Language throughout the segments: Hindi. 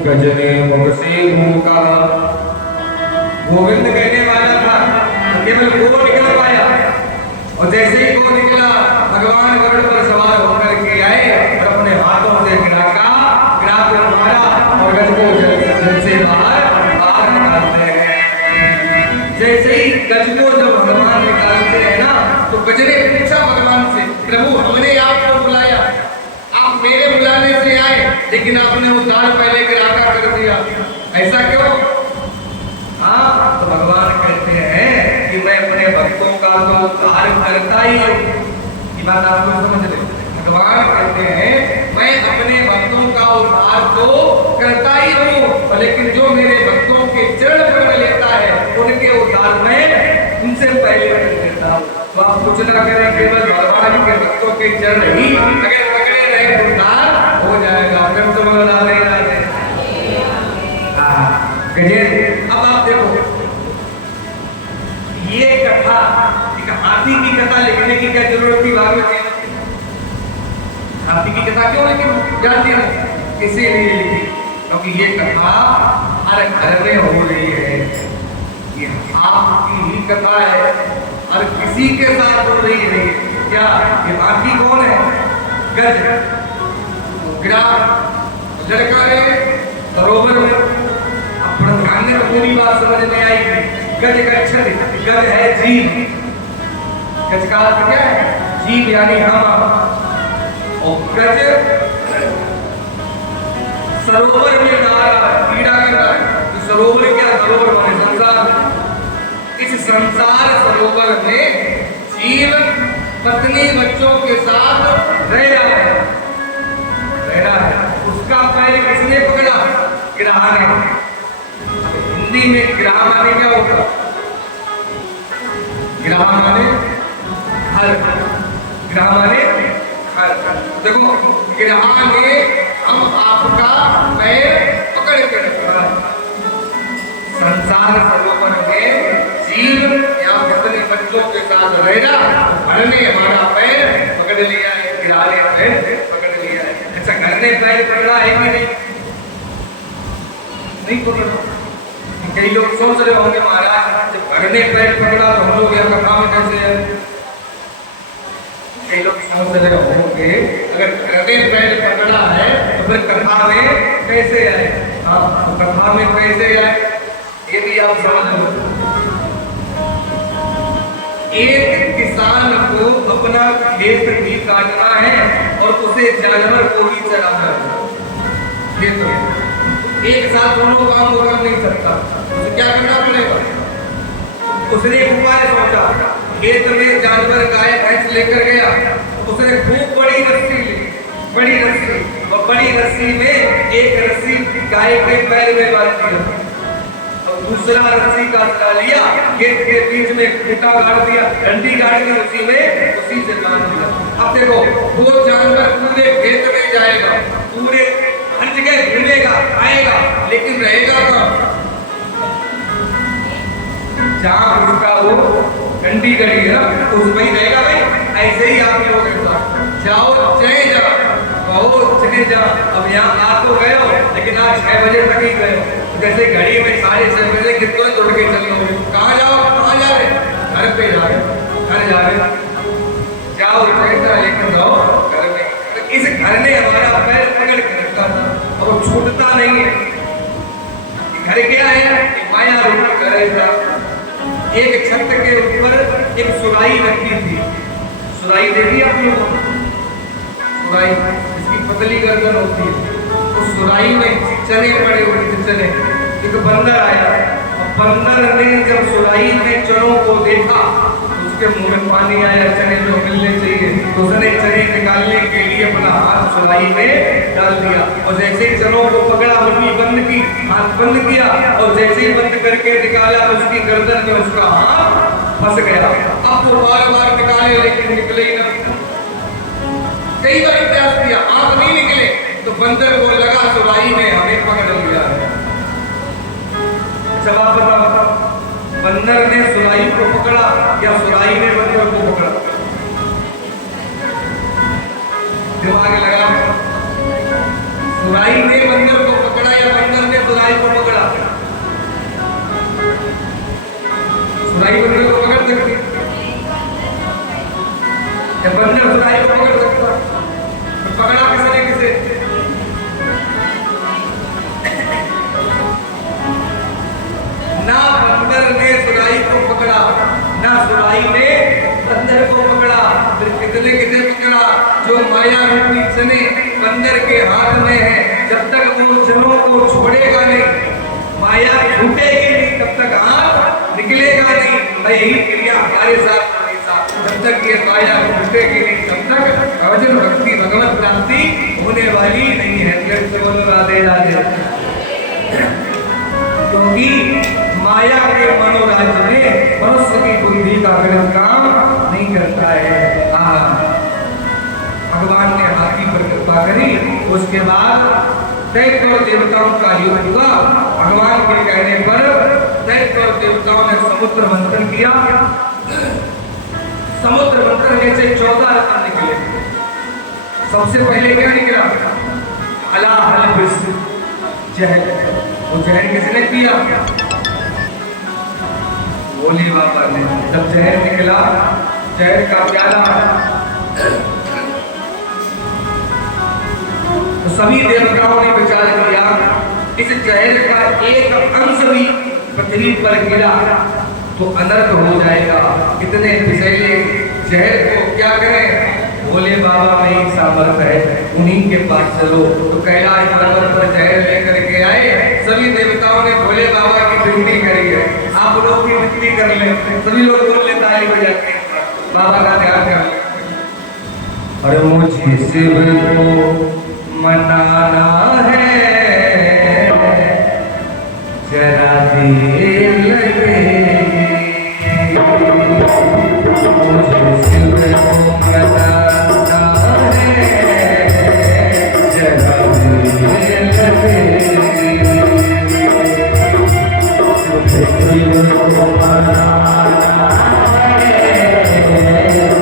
गजने मुझसे मुका गोविंद कहने वाला था, केवल वो निकल पाया और जैसे ही वो निकला भगवान गरुड़ पर सवार होकर के आए और अपने हाथों से गिरा के मारा और गज को जल से बाहर निकालते हैं। जैसे ही गज को जब भगवान निकालते हैं ना तो गज ने पूछा भगवान से, प्रभु हमने आपको बुलाया, आप मेरे बुलाने से आए लेकिन आपने वो दाल पहले गिराका कर दिया, ऐसा क्यों? हाँ तो भगवान कहते हैं कि मैं अपने भक्तों का तो उद्धार करता ही हूँ। ये बात आप लोग समझ रहे? भगवान कहते हैं मैं अपने भक्तों का उद्धार तो करता ही हूँ, लेकिन जो मेरे भक्तों के चरण पकड़ लेता है उनके उद्धार में उनसे पहले कर देता हूँ। तो आप कुछ ना करें, केवल भगवान के भक्तों के चरण ही अगर पकड़े रहे उद्धार हो जाएगा। फिर तो बोला नहीं जाते। अब आप देखो ये कथा, एक हाथी की कथा लिखने की क्या जरूरत थी भागवत में? हाथी की कथा क्यों लिखी जाती है? इसीलिए लिखी क्योंकि ये कथा हर घर में हो रही है। ये आपकी ही कथा है, हर किसी के साथ हो रही है। क्या ये हाथी कौन है? गज। गिरा लड़का रे सरोवर में। ध्यान में पूरी बात समझ में आई। गज गज है जीव। गज का अर्थ क्या है? जीव यानी हम। और गज सरोवर में कीड़ा करता है। तो सरोवर क्या? सरोवर माने संसार। इस संसार सरोवर में जीव पत्नी बच्चों के साथ रह रहा है। उसका पैर किसने पकड़ा? गिरहा ने। हिंदी में गिरहा माने क्या होता? गिरहा माने घर। गिरहा माने घर। देखो गिरहा ने हम आपका पैर पकड़ के रखा है। संसार सरोवर में जीव या अपने बच्चों के साथ रहना, घर ने हमारा पैर पकड़ लिया है, गिरहा ने पैर पकड़ लिया है। अच्छा घर ने पैर पकड़ा है कि नहीं? नहीं पकड़ा। कई लोग सोच रहे होंगे महाराज जब घर ने पैर पकड़ा तो हम लोग यहाँ कथा में कैसे है? कई लोग सोच रहे होंगे अगर घर ने पैर पकड़ा है तो फिर कथा में कैसे आए? हाँ तो कथा में कैसे आए ये भी आप समझ लो। एक किसान को अपना खेत भी काटना है और उसे जानवर को भी चराना है। ये तो एक साथ दोनों काम वो कर नहीं सकता, उसे क्या करना पड़ेगा? उसने एक उपाय सोचा, खेत में जानवर गाय भैंस लेकर गया, उसने खूब बड़ी रस्सी ली, बड़ी रस्सी, और बड़ी रस्सी में एक रस्सी गाय के पैर में बांध दिया और दूसरा रस्सी का लिया, खेत के बीच में खूंटा गाड़ दिया, डंडी गाड़ दी, उसी से बांध दिया। अब देखो वो जानवर पूरे खेत में जाएगा, पूरे हर जगह घूमेगा, आएगा, लेकिन रहेगा कहाँ? जहाँ उसका वो डंडी गड़ी है ना, उस वही रहेगा भाई। ऐसे ही आप लोग जाओ चाहे जाओ, कहो चले जाओ, अब यहाँ आ तो गए हो, लेकिन आज 6 बजे तक ही गए हो, जैसे घड़ी में 6:30 बजे कितना उठ के चल लो, कहाँ जाओ, कहाँ जा रहे? घर पे जा रहे, घर जा रहे, जाओ लेकर जाओ घर में। इस घर ने हमारा पैर पकड़ के रखा था और छूटता नहीं है। घर क्या है? माया रूप घर है। एक छत के ऊपर एक सुराई रखी थी, सुराई देखी आप लोगों को? सुराई इसकी पतली गर्दन होती है, उस सुराई में चने पड़े हुए थे, चने। एक बंदर आया और बंदर ने जब सुराई में चनों को देखा तो उसके मुंह में पानी आया, चने जो मिलने चाहिए, तो उसने चने निकालने के लिए अपना हाथ सुराई में डाल दिया और जैसे ही चनों को पकड़ा, मुट्ठी बंद की, हाथ बंद किया और जैसे ही बंद करके निकाला उसकी गर्दन में उसका हाथ फंस गया। अब वो बार-बार निकाले लेकिन निकले ही ना, कई बार प्रयास किया, हाथ नहीं निकले, तो बंदर को लगा सुराई ने हमें पकड़ लिया है। जवाब बताओ, बंदर ने सुराई को पकड़ा या सुराई ने बंदर को पकड़ा? दिमाग लगा, सुराई ने बंदर को पकड़ा या बंदर ने सुराई को पकड़ा? सुराई बंदर को पकड़ सकती या बंदर सुराई को पकड़ सकता? तो पकड़ा किसने किसे? ना बंदर ने सुराई को पकड़ा, ना सुराई ने बंदर को पकड़ा, फिर कितने पकड़ा? जो माया रूपी चने बंदर के हाथ में है, जब तक वो चनों को छोड़ेगा नहीं, माया छूटेगी नहीं, तब तक हाथ निकलेगा नहीं। यही क्रिया हमारे साथ जब तक ये माया छूटेगी नहीं, तब तक भजन भक्ति भगवत प्राप्ति होने वाली नहीं है। राधे राधे। क्योंकि माया के मनोराज्य में मनुष्य की बुद्धि का गलत काम नहीं करता है। भगवान ने हाथी पर कृपा करी, उसके बाद दैत्य और देवताओं का युद्ध हुआ। भगवान के कहने पर दैत्य और देवताओं ने समुद्र मंथन किया। समुद्र मंथन में से 14 रत्न निकले। सबसे पहले क्या निकला? हलाहल विष, जहर। वो जहर किसने पिया? भोले बाबा ने। जब जहर निकला, जहर का प्याला, तो सभी देवताओं ने विचार किया, इस जहर का एक अंश भी पृथ्वी पर गिरा तो अनर्थ हो जाएगा। कितने विषैले जहर को क्या करें? भोले बाबा में ही सामर्थ्य है, उन्हीं के पास चलो। तो कैलाश पर्वत पर जहर लेकर के आए। सभी देवताओं ने भोले बाबा की विनती करी है, आप लोग भी विनती कर ले। सभी लोग बोल ले, ताली बजा के बाबा का ध्यान कर ले। अरे मुझे शिव को मनाना है, जरा देर लगेगी। मुझे शिव को मनाना है, जरा देर लगेगी। मुझे शिव को मनाना है,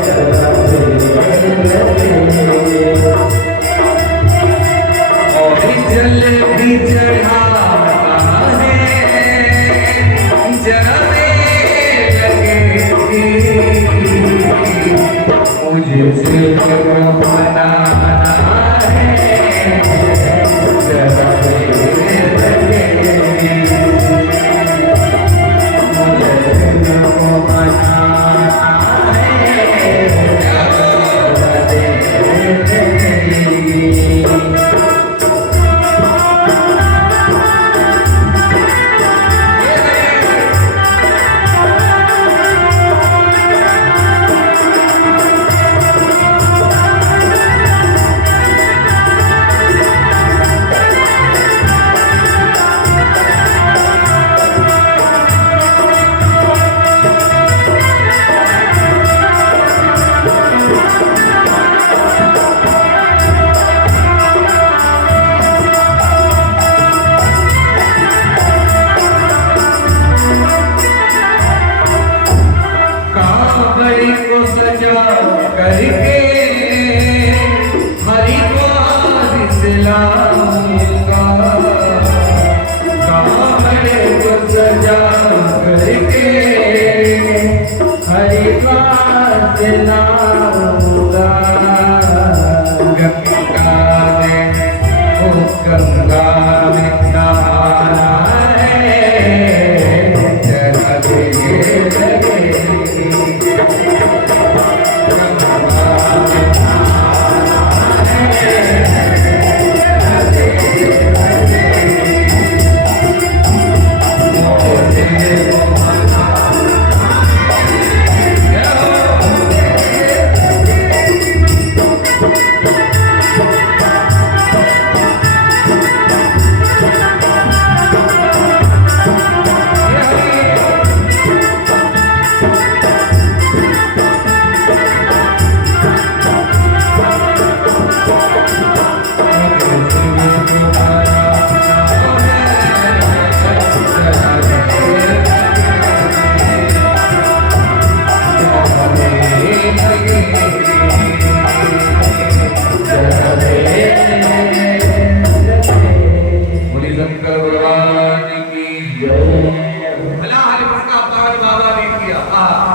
जरा देर लगेगी। और जल भी चढ़ाना है, जरा देर लगेगी। मुझे शिव को मनाना है, जरा देर लगेगी। मुझे शिव को मनाना करके हरिद्वार से लाऊंगा गंगा में, ओ गंगा में नहाना है जरा देर लगेगी।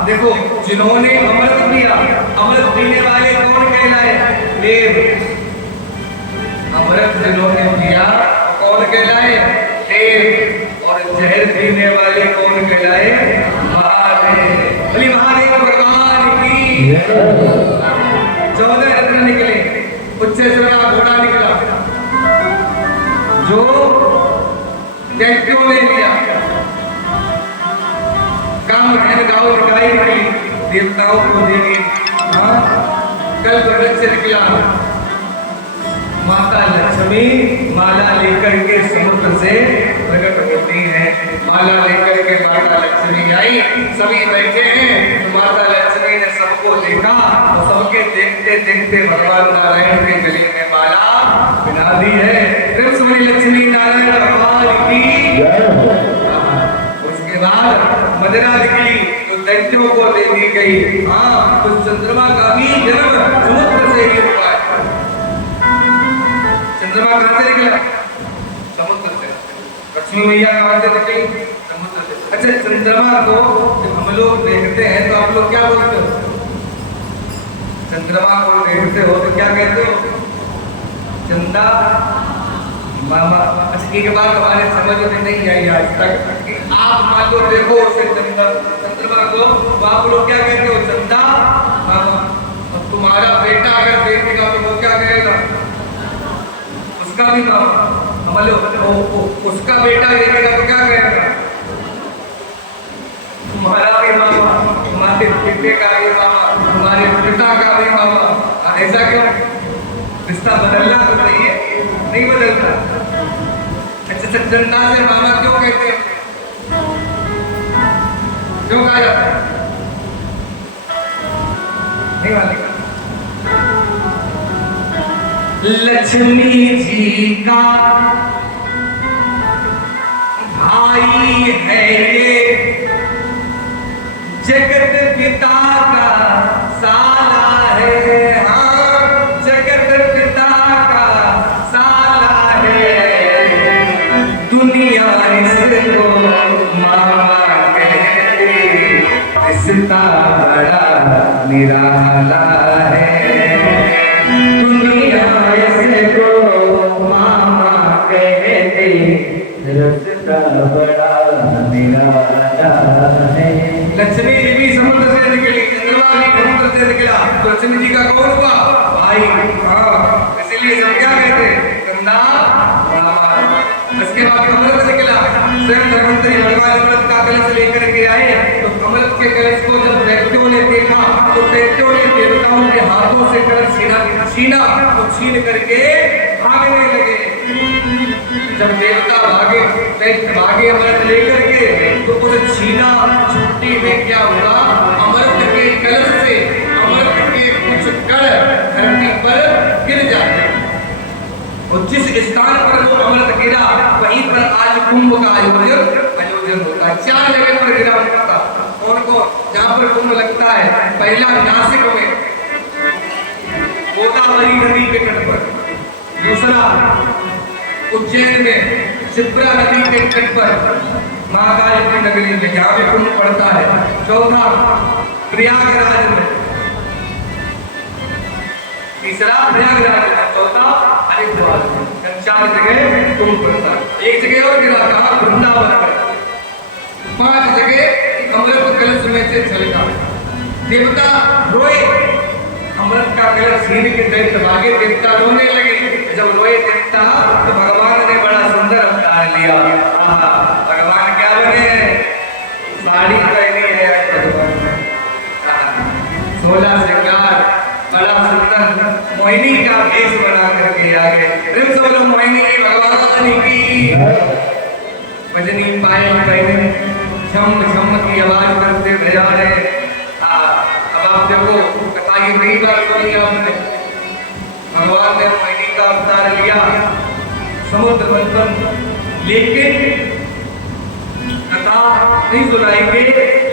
देखो जिन्होंने अमृत पिया, अमृत पीने वाले कौन कहलाए? देव। अमृत जिन्होंने पिया कौन कहलाए? देव। और जहर पीने वाले कौन कहलाए? महादेव। बोली महादेव भगवान की। 14 रत्न निकले, उच्चेश्वर का घोड़ा निकला जो दैत्यों ने लिया। काम गाँव दिखाई निकली देवताओं को देने। कल्प वृक्ष निकला, माता लक्ष्मी माला लेकर के समुद्र से प्रकट होती है। माला लेकर के माता लक्ष्मी आई, सभी बैठे हैं तो माता लक्ष्मी ने सबको देखा और सबके देखते देखते भगवान नारायण के गले में माला पहना दी है। लक्ष्मी नारायण भगवान की। उसके बाद मदरा निकली तो दैत्यों को दे दी गई। हाँ, तो चंद्रमा का भी जन्म समुद्र से ही हुआ है। चंद्रमा कहाँ से निकला? समुद्र से। लक्ष्मी मैया कहाँ से निकली? समुद्र से। अच्छा, चंद्रमा को जब हम लोग देखते हैं तो आप लोग क्या बोलते हो? चंद्रमा को देखते हो तो क्या कहते हो? चंदा मामा। अच्छा, एक बात हमारे समझ में नहीं आई आज तक कि आप मान लो देखो उसे चंद्रमा को तो आप लोग क्या कहते हो? चंदा मामा। और तुम्हारा बेटा अगर देखेगा तो वो क्या कहेगा? उसका भी मामा। मान लो उसका बेटा देखेगा तो क्या कहेगा? तुम्हारा भी मामा, तुम्हारे बेटे का भी मामा, तुम्हारे पिता का भी मामा। ऐसा क्यों? रिश्ता बदलना तो चाहिए, नहीं बदलता। अच्छा, चंदा से मामा क्यों कहते हैं? क्यों कहा जाता है? नहीं मानेगा। लक्ष्मी जी का भाई है ये, जगत पिता का साला है। हाँ, जगत पिता का साला है। दुनिया इसको मामा कहती, रिश्ता बड़ा निराला है। दुनिया इसको मामा कहती, रिश्ता बड़ा निराला है। लक्ष्मी जी भी समुद्र से निकली, चंद्रमा भी समुद्र से निकला, तो लक्ष्मी जी का कौन हुआ? भाई। हाँ, इसीलिए सब क्या कहते हैं? चंदा मामा। इसके बाद अमृत निकला, स्वयं धर्मंतरी भगवान अमृत का कलश लेकर के आए। तो अमृत के कलश को जब दैत्यों ने देखा तो दैत्यों ने देवताओं के हाथों से कलश छीना तो छीन करके भागने लगे। जब देवता भागे, दैत्य भागे अमृत लेकर के, तो उस छीना छुट्टी में क्या हुआ? अमृत के कलश से अमृत के कुछ कण धरती पर गिर जाते। और जिस स्थान पर वो अमृत गिरा वहीं पर आज कुंभ का आयोजन होता है। 4 जगह पर गिरा अमृत। कौन कौन? जहाँ पर कुंभ लगता है, पहला नासिक में गोदावरी नदी के तट पर, दूसरा उज्जैन में शिप्रा नदी के तट पर, महाकाल की नगरी में जहाँ भी कुंभ पड़ता है। चौथा प्रयागराज में, तीसरा प्रयागराज में, चौथा हरिद्वार में। 4 जगह कुंभ पड़ता है। एक जगह और गिरा कहा वृंदावन में। 5 जगह अमृत कलश में से छलका। देवता रोए, अमृत का कलश छीन के दैत्य भागे, देवता रोने लगे। जब रोए देवता तो भगवान ने बड़ा सुंदर अवतार लिया। भगवान क्या बने? साड़ी पहनी है भगवान ने, 16 श्रृंगार, बड़ा सुंदर मोहिनी का भेष बना करके आ गए। सब लोग मोहिनी की भगवान की भजनी पायल पहने छम छम की आवाज करते बजा रहे। अब आप देखो कथा की कई बार सुनी आपने, भगवान ने मोहिनी का अवतार लिया, समुद्र मंथन। लेकिन कथा नहीं सुनाएंगे,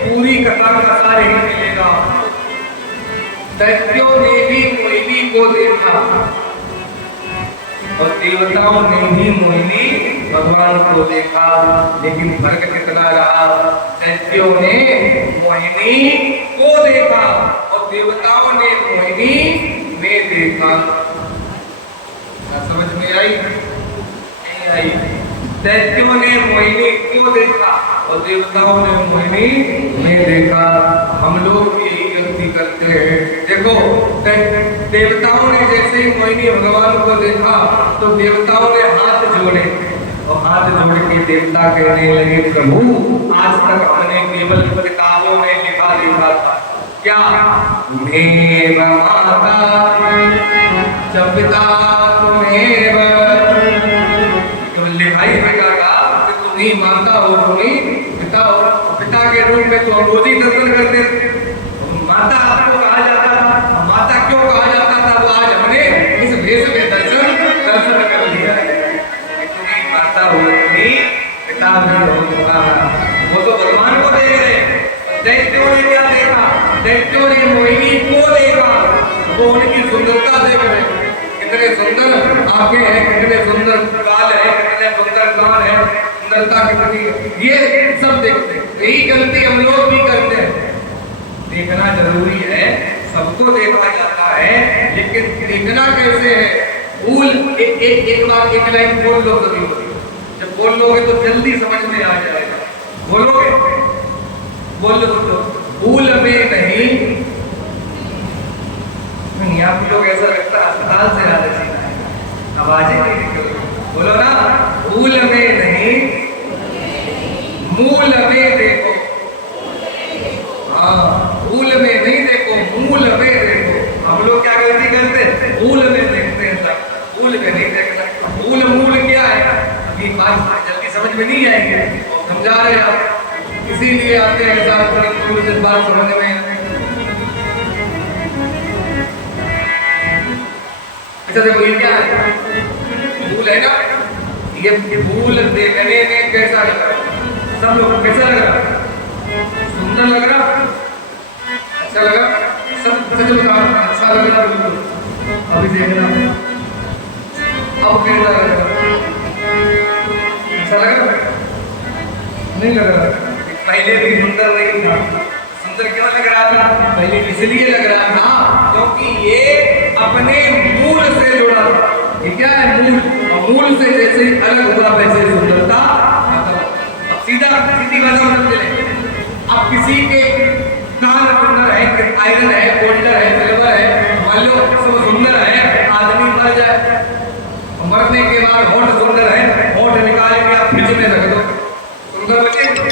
पूरी कथा का सार ही मिलेगा। दैत्यों ने भी मोहिनी को देखा और देवताओं ने भी मोहिनी भगवान को देखा, लेकिन फर्क कितना रहा? दैत्यों ने मोहिनी को देखा और देवताओं ने मोहिनी में देखा। समझ में आई? नहीं आई। दैत्यों ने मोहिनी को देखा और देवताओं ने मोहिनी में देखा। हम लोग भी गलती करते हैं। देखो देवताओं ने जैसे ही मोहिनी भगवान को देखा तो देवताओं ने हाथ जोड़े और हाथ जोड़ के देवता कहने लगे, प्रभु आज तक हमने केवल किताबों में लिखा था क्या? मेव माता च पिता तुमेव। केवल लिखाई बेटा का कि तुम ही माता हो, तुम ही पिता हो। पिता के रूप में तो हम रोज ही दर्शन करते थे। माता आपको कहा जाता था। माता क्यों कहा जाता था? वो आज हमने इस भेष में दर्शन कर लिया है। तुम ही माता हो, तुम ही पिता भी हो। वो तो भगवान को देख रहे। दैत्यों ने क्या देखा? दैत्यों ने मोहिनी को देखा। वो उनकी सुंदरता देख रहे, कितने सुंदर आंखें हैं, कितने सुंदर गाल है, कितने सुंदर कान है, सुंदरता कितनी, ये सब देखते हैं। यही गलती हम लोग भी करते हैं। देखना जरूरी है, सबको देखा जाता है, लेकिन देखना कैसे है? भूल एक बार एक लाइन बोल लो कभी। जब बोल लोगे तो जल्दी समझ में आ जाएगा। बोलोगे? बोल लो तो भूल में नहीं। आप लोग ऐसा लगता है अस्पताल से आते हैं, आवाजें नहीं निकल रही। बोलो ना, भूल में नहीं मूल में देखो। हाँ, भूल में नहीं देखो, मूल में देखो। हम लोग क्या गलती करते हैं? भूल में देखते हैं, सब भूल में नहीं देखना। भूल मूल क्या है? अभी बात जल्दी समझ में नहीं आएगी, समझा रहे आप, इसीलिए आते हैं साथ बात समझ में। अच्छा देखो, ये क्या है? भूल है ना? ये भूल देखने में कैसा लग रहा है? सब लोग कैसा लग रहा? सुंदर लग रहा? अच्छा लगा? सब अच्छा लग रहा? बिल्कुल। अभी देखना, अब कैसा लग रहा? अच्छा लगा? नहीं लग रहा? पहले भी सुंदर नहीं था। सुंदर क्यों लग रहा था? पहले इसलिए लग रहा था क्योंकि ये अपने मूल से जुड़ा था। ये क्या है? मूल। और मूल से जैसे अलग हुआ वैसे सुंदरता खत्म। अब सीधा सीधी भाषा में चले। अब किसी के कान सुंदर है, आयरन है, गोल्डन है, सिल्वर है, मान लो सब सुंदर है, आदमी मर जाए, मरने के बाद होठ सुंदर है, होठ निकाल के आप फ्रिज में रख दो, सुंदर बचेंगे?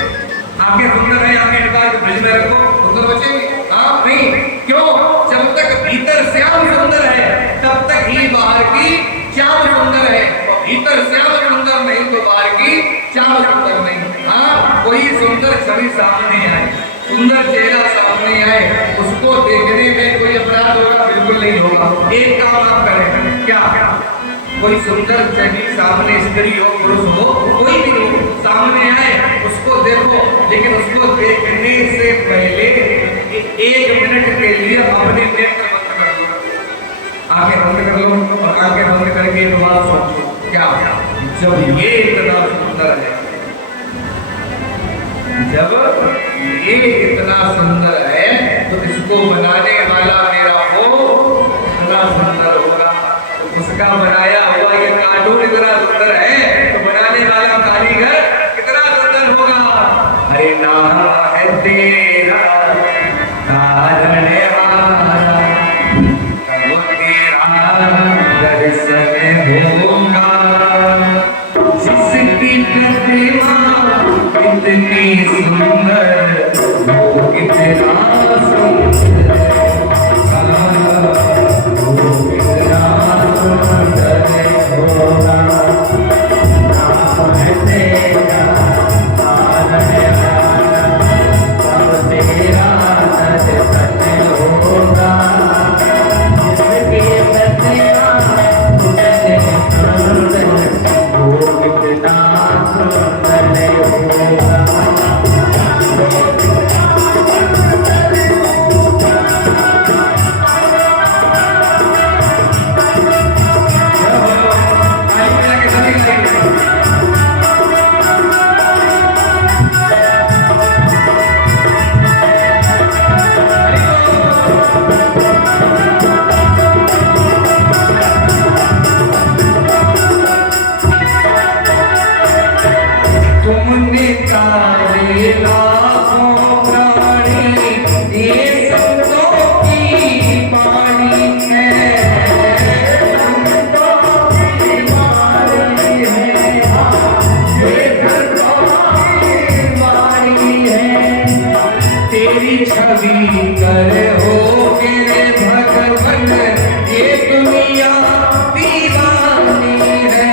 आंखें सुंदर है, आंखें निकाल के फ्रिज में रखो, सुंदर बचेंगे? हाँ नहीं। क्यों? जब तक भीतर श्याम सुंदर है तब तक ही बाहर की श्याम सुंदर है। और भीतर श्याम सुंदर नहीं तो बाहर की श्याम सुंदर नहीं। हाँ, कोई सुंदर छवि सामने आए, सुंदर चेहरा सामने आए, उसको देखने में कोई अपराध होगा? बिल्कुल नहीं होगा। एक काम आप करें, क्या? कोई सुंदर छवि सामने, स्त्री हो पुरुष हो कोई भी हो, सामने आए उसको देखो, लेकिन उसको देखने से पहले 1 मिनट के लिए अपने नेत्र बंद कर लो, आंखें बंद कर लो और आंखें बंद करके एक बात सोचो, क्या जब ये इतना सुंदर है, ये इतना सुंदर है तो इसको बनाने वाला मेरा वो इतना सुंदर होगा। तो उसका बनाया हुआ ये कार्टून इतना सुंदर है तो बनाने वाला कारीगर कितना सुंदर होगा। अरे नाम है तेरा कारण वाला, वो तेरा दर्शन होगा। जिसकी प्रतिमा कितनी सुंदर, वो कितना सुंदर, वो कितना सुंदर होगा। नाम है तेरा कारण वाला, अब तेरा दर्शन होगा। जिसकी प्रतिमा कितनी सुंदर, वो कितना सुंदर होगा। तुमने तारे लाखों प्राणी, ये संतों की वाणी है, संतों की वाणी है, ये संतों की वाणी है। तेरी छवि कर हो मेरे भगवन, ये दुनिया दीवानी है।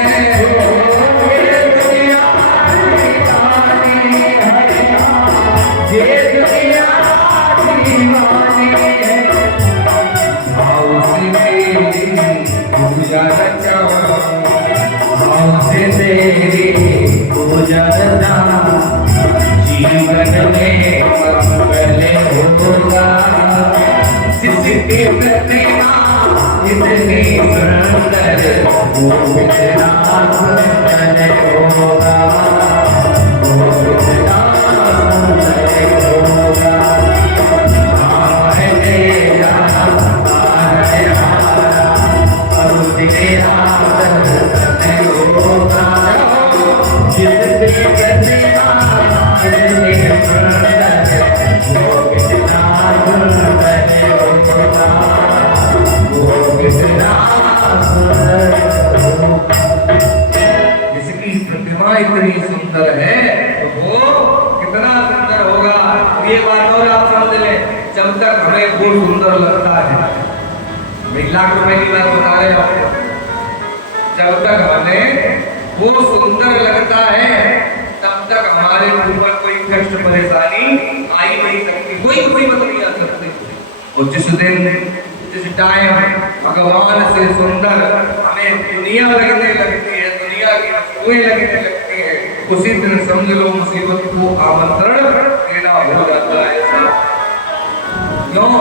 ये दुनिया दीवानी है। भाव से तेरी पूजा रचाऊं, भाव से तेरी पूजा रचाऊं, जीवन में मंगल होगा। जिसकी प्रतिमा इतनी सुंदर, वो कितना सुंदर होगा, वो कितना सुंदर होगा। नाम है तेरा कारण वाला, अब तेरा दर्शन होगा। जिसकी प्रतिमा इतनी सुंदर, वो कितना सुंदर होगा, वो कितना सुंदर होगा। जिसकी प्रतिमा इतनी सुंदर है तो वो कितना सुंदर होगा। ये बात और आप समझ लें, जब तक हमें वो सुंदर लगता है, मैं लाख रुपए की बात बता रहे आपको, जब तक हमें वो सुंदर लगता है तब तक हमारे ऊपर कोई कष्ट परेशानी आई नहीं सकती, कोई मुसीबत नहीं आ सकती। और जिस दिन जिस टाइम भगवान से सुंदर हमें दुनिया लगने लगती है, दुनिया की वस्तुएं लगने लगती है, उसी दिन समझ लो मुसीबत को आमंत्रण देना हो जाता है। क्यों?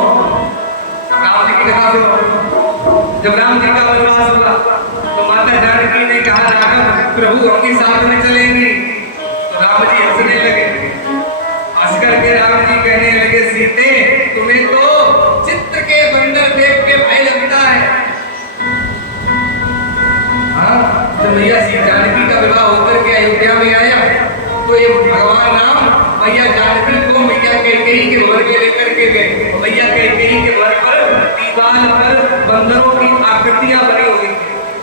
राम जी की कथा सुनो। जब राम जी का वनवास हुआ तो माता जानकी ने कहा, राघव प्रभु अपनी साथ में चलेंगे। तो राम जी हंसने लगे। हंस करके राम जी कहने लगे, सीते तुम्हें तो चित्र के बंदर देख के भय लगता है। हाँ, जब मैया जानकी का विवाह होकर के अयोध्या में आया तो ये भगवान राम मैया जानकी को मैया कैकेयी के घर में लेकर के गए। मैया कैकेयी के घर पर दीवार पर बंदरों की आकृतियां बनी हुई थी,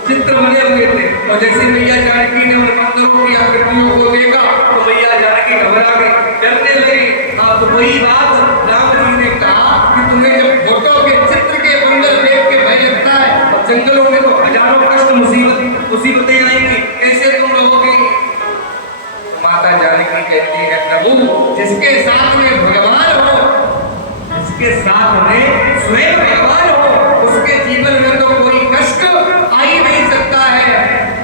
चित्र बने हुए थे। और जैसे मैया जानकी ने उन बंदरों की आकृतियों को देखा तो मैया जानकी घबरा गई, डरने लगी। हाँ, तो वही बात राम जी ने कहा कि तुम्हें जब फोटो के चित्र के बंदर देख के भय लगता है और जंगलों में तो हजारों कष्ट मुसीबतें आएंगी, कैसे तुम रहोगे? माता जानकी कहती है, प्रभु जिसके साथ में भगवान हो, जिसके साथ में स्वयं भगवान हो, उसके जीवन में तो कोई कष्ट आ ही नहीं सकता है।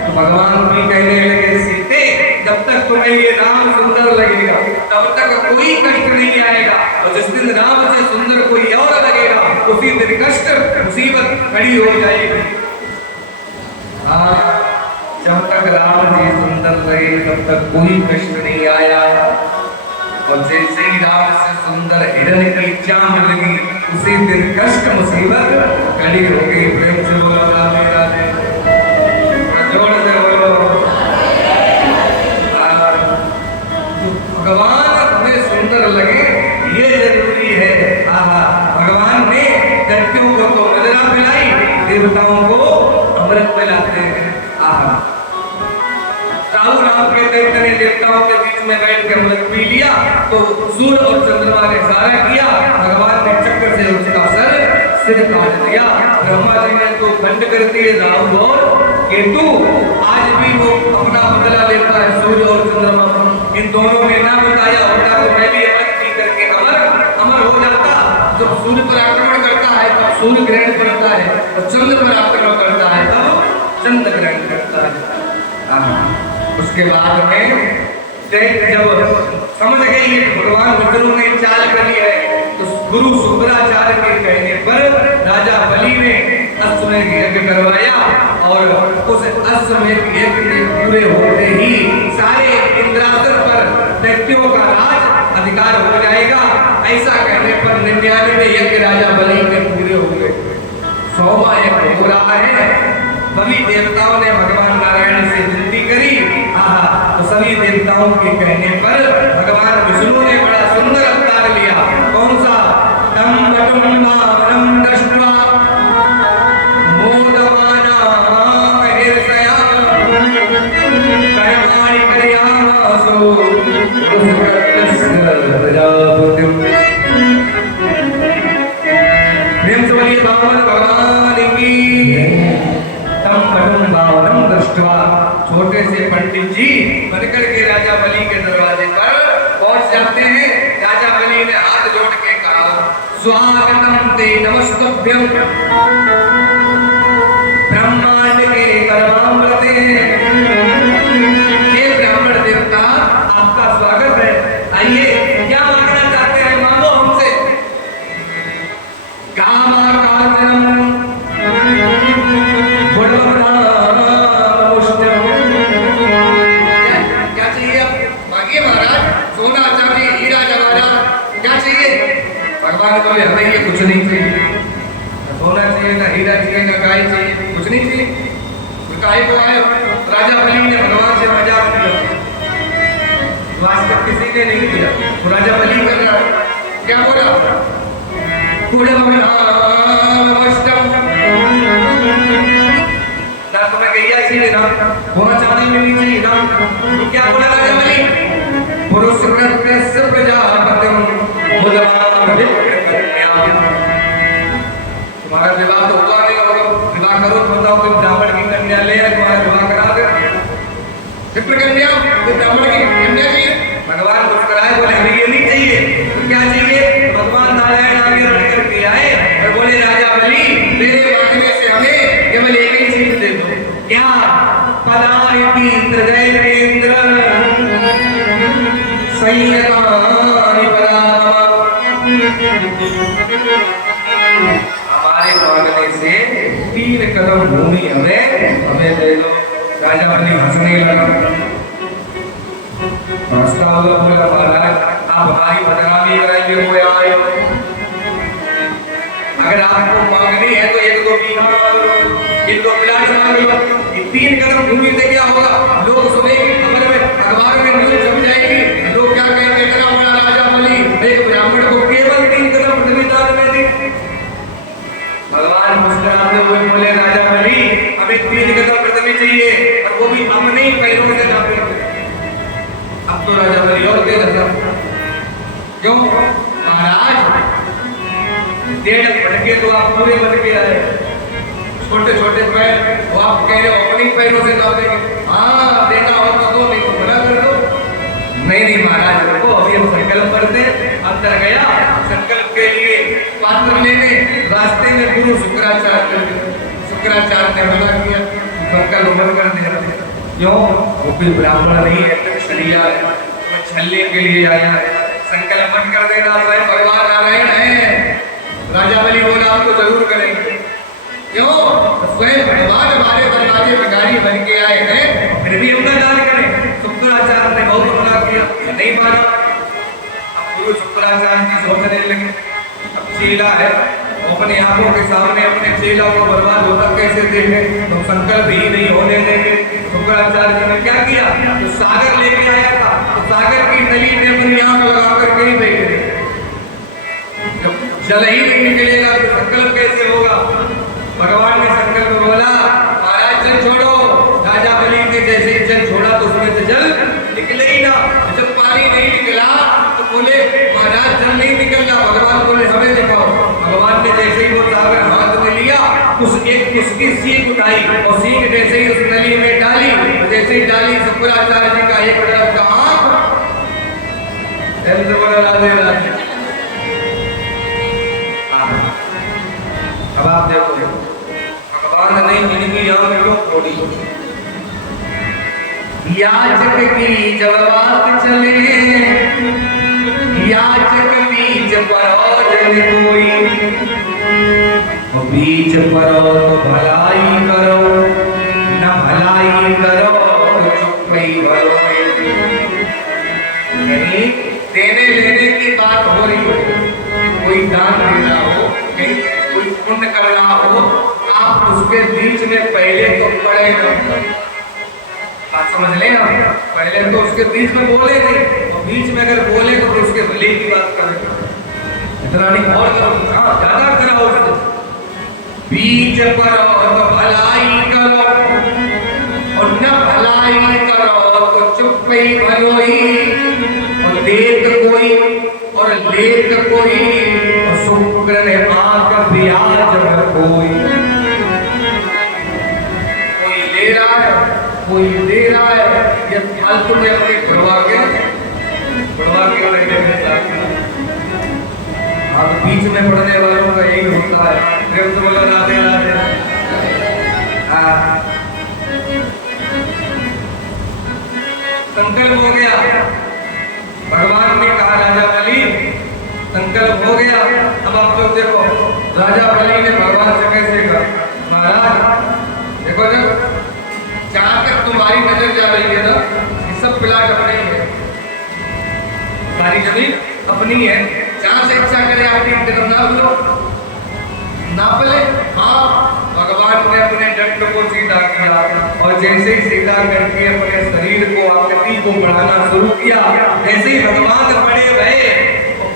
तो भगवान भी कहने लगे, सीते जब तक तुम्हें ये राम सुंदर लगेगा तब तक कोई कष्ट नहीं आएगा, और जिस दिन राम से सुंदर कोई और लगेगा उसी दिन कष्ट मुसीबत खड़ी हो जाएगी। हाँ, जब तक राम जी सुंदर लगे तब तक कोई कष्ट नहीं आया। और जैसे ही राम से सुंदर हिरण की चांद लगी उसी दिन कष्ट मुसीबत कड़ी हो गई। प्रेम से बोलो राधे राधे, जोर से बोलो। भगवान हमें सुंदर लगे ये जरूरी है। भगवान ने दैत्यों को तो मदिरा पिलाई, देवताओं को अमृत पिलाते हैं। राहु नाम के दैत्य ने देवताओं के बीच में बैठ के अमृत पी लिया तो सूर्य और चंद्रमा ने इशारा किया, भगवान ने चक्र से उसका सिर काट दिया। ब्रह्मा जी ने तो खंड कर दिए राहु और केतु। आज भी वो अपना बदला लेता है सूर्य और चंद्रमा। इन दोनों ने ना बताया होता तो मैं भी अमृत पी करके अमर हो जाता। जब सूर्य पर आक्रमण करता है तब सूर्य ग्रहण करता है, और चंद्र पर आक्रमण करता है तब चंद्र ग्रहण करता है। उसके बाद में जब समझ गए ये भगवान विष्णु ने चाल करी है तो गुरु शुक्राचार्य के कहने पर राजा बलि ने अश्वमेध यज्ञ करवाया, और उस अश्वमेध यज्ञ के पूरे होते ही सारे इंद्रासन पर दैत्यों का राज अधिकार हो जाएगा। ऐसा कहने पर 99 यज्ञ राजा बलि के पूरे हो गए। 100वां यज्ञ हो रहा है। सभी देवताओं ने भगवान नारायण से विनती करी। तो सभी देवताओं के कहने पर भगवान विष्णु ने बड़ा सुंदर अवतार लिया। कौन सा? तम वटम वामनम दृष्ट्वा मोदमाना हृदया कर्माणि कर्यामासो प्रजापतिम्। प्रेम से बोलिए भगवान की। छोटे से पंडित जी बनकर के राजा बलि के दरवाजे पर पहुंच जाते हैं। राजा बलि ने हाथ जोड़ के कहा, स्वागतम ते नमस्तुभ्यं ब्रह्मांड के परमामृते। ये ब्राह्मण देवता आपका स्वागत है। आइए, क्या मांगना चाहते हैं? मांगो हमसे। भगवान बोले हमें ये कुछ नहीं चाहिए, सोना चाहिए ना हीरा चाहिए ना गाय चाहिए, कुछ नहीं चाहिए। गाय को आए राजा बलि ने भगवान से मजाक किया, वास्तव किसी ने नहीं किया। राजा बलि कर रहा क्या बोला? ना तुम्हें गैया चाहिए ना होना चांदी में नहीं चाहिए ना, तो क्या बोला राजा बलि? पुरुष कृत्य प्रजापतिम तुम्हारा विवाह तो हुआ नहीं होगा, विवाह करो तो बताओ कोई ब्राह्मण की कन्या ले आए, तुम्हारा विवाह करा दे। विप्र कन्या, कोई ब्राह्मण की कन्या चाहिए? भगवान मुस्कुराए बोले हमें ये नहीं चाहिए। तो क्या चाहिए? भगवान नारायण आगे बढ़ करके आए और बोले राजा बलि मेरे मांगने से हमें केवल एक ही चीज दे दो। क्या? पदायति त्रिदैवेन्द्र संयतानि पदाम। हमारे मांगने से 3 कदम भूमि हमें दे दो। राजा बलि हंसने लगा, हंसता हुआ बोला महाराज आप हमारी बदनामी कराएंगे कोई आए। अगर आपको मांगनी है तो 1-2 बीघा मांग लो, 1-2 प्लाट मांग लो। 3 कदम भूमि से क्या होगा? लोग सुनेंगे, अखबार में न्यूज़ छप जाएगी, लोग क्या कहेंगे? इतना बड़ा राजा बलि एक ब्राह्मण को केवल 3 कदम पृथ्वी दान में दी। भगवान मुस्कुराते हुए बोले राजा बलि हमें 3 कदम पृथ्वी चाहिए, और वो भी अपने ही पैरों से नापे। अब तो राजा बलि और तेज था। क्यों? महाराज 1.5 फटके तो आप पूरे बन के आए, छोटे छोटे पैर वो आप कह रहे हो अपने पैरों से नापेंगे। हाँ देना हो तो दो, नहीं तो मना कर दो। नहीं महाराज रुको, अभी हम संकल्प करते। अंदर गया संकल्प के लिए पात्र लेने, रास्ते में गुरु शुक्राचार्य ने मना किया, संकल्प मत कर दे। क्यों? वो कोई ब्राह्मण नहीं है, क्षत्रिय है, वो छलने के लिए आया है। संकल्प मत कर देना, स्वयं भगवान नारायण है। राजा बलि बोला आप तो जरूर करेंगे। क्यों? स्वयं भगवान हमारे दरवाजे भिखारी बन के आए हैं, फिर भी हम दान करें। शुक्राचार्य ने बहुत मना किया, नहीं माना। हुए शुक्राचार्य जी सोचने लगे, अब चेला है, अपने आंखों के सामने अपने चेला को बर्बाद होता कैसे देखे, तो संकल्प ही नहीं होने देंगे। शुक्राचार्य जी ने क्या किया, तो सागर लेके आया था, तो सागर की नली में अपनी आंख लगाकर कहीं बैठे, जब जल ही नहीं निकलेगा तो संकल्प कैसे होगा। भगवान ने संकल्प बोला, महाराज जल छोड़ो। राजा बलि ने जैसे ही जल छोड़ा तो उसमें से जल निकले ही ना। जब पानी नहीं निकला तो बोले महाराज जल नहीं निकल रहा। भगवान बोले हमें दिखाओ। भगवान ने जैसे ही वो सागर हाथ में लिया, उसकी सीख उठाई और सीख जैसे ही उस नली में डाली, जैसे ही डाली शुक्राचार्य जी का एक तरफ का आंख राधे राधे। अब आप देखो भगवान ने जिंदगी आंख क्यों छोड़ी। याचक की जब बात चले, याचक बीच परोजन कोई, बीच परो तो भलाई करो, न भलाई करो तो चुप ही भरो। कहीं देने लेने की बात हो रही हो, कोई दान दे रहा हो, कहीं कोई पुण्य कर रहा हो, आप उसके बीच में पहले तो पड़े न, बात समझ लें आप, पहले तो उसके बीच में बोले नहीं, और बीच में अगर बोले तो उसके भले की बात करें, इतना नहीं और करो, हाँ ज्यादा करो, बीच करो तो भलाई करो और न भलाई करो तो चुप ही भलोई। और देख कोई और लेख कोई और शुक्र ने आंख ब्याज में कोई ले रहा है, कोई दे रहा है, ये फालतू में अपनी बढ़वा के बैठे में जाते हैं। अब बीच में पढ़ने वालों का यही होता है, प्रेम से बोलो राधे राधे। संकल्प हो गया, भगवान ने कहा राजा बलि संकल्प हो गया। अब आप लोग देखो राजा बलि ने भगवान से कैसे कहा, महाराज देखो जब जहां तक तुम्हारी नजर जा रही है ना, ये सब प्लाट अपने ही है, सारी जमीन अपनी है, जहां से इच्छा करे आपकी कदम नाप लो, नाप ले। हाँ भगवान ने अपने दंड को सीधा किया और जैसे ही सीधा करके अपने शरीर को आकृति को बढ़ाना शुरू किया, जैसे ही भगवान बड़े भये,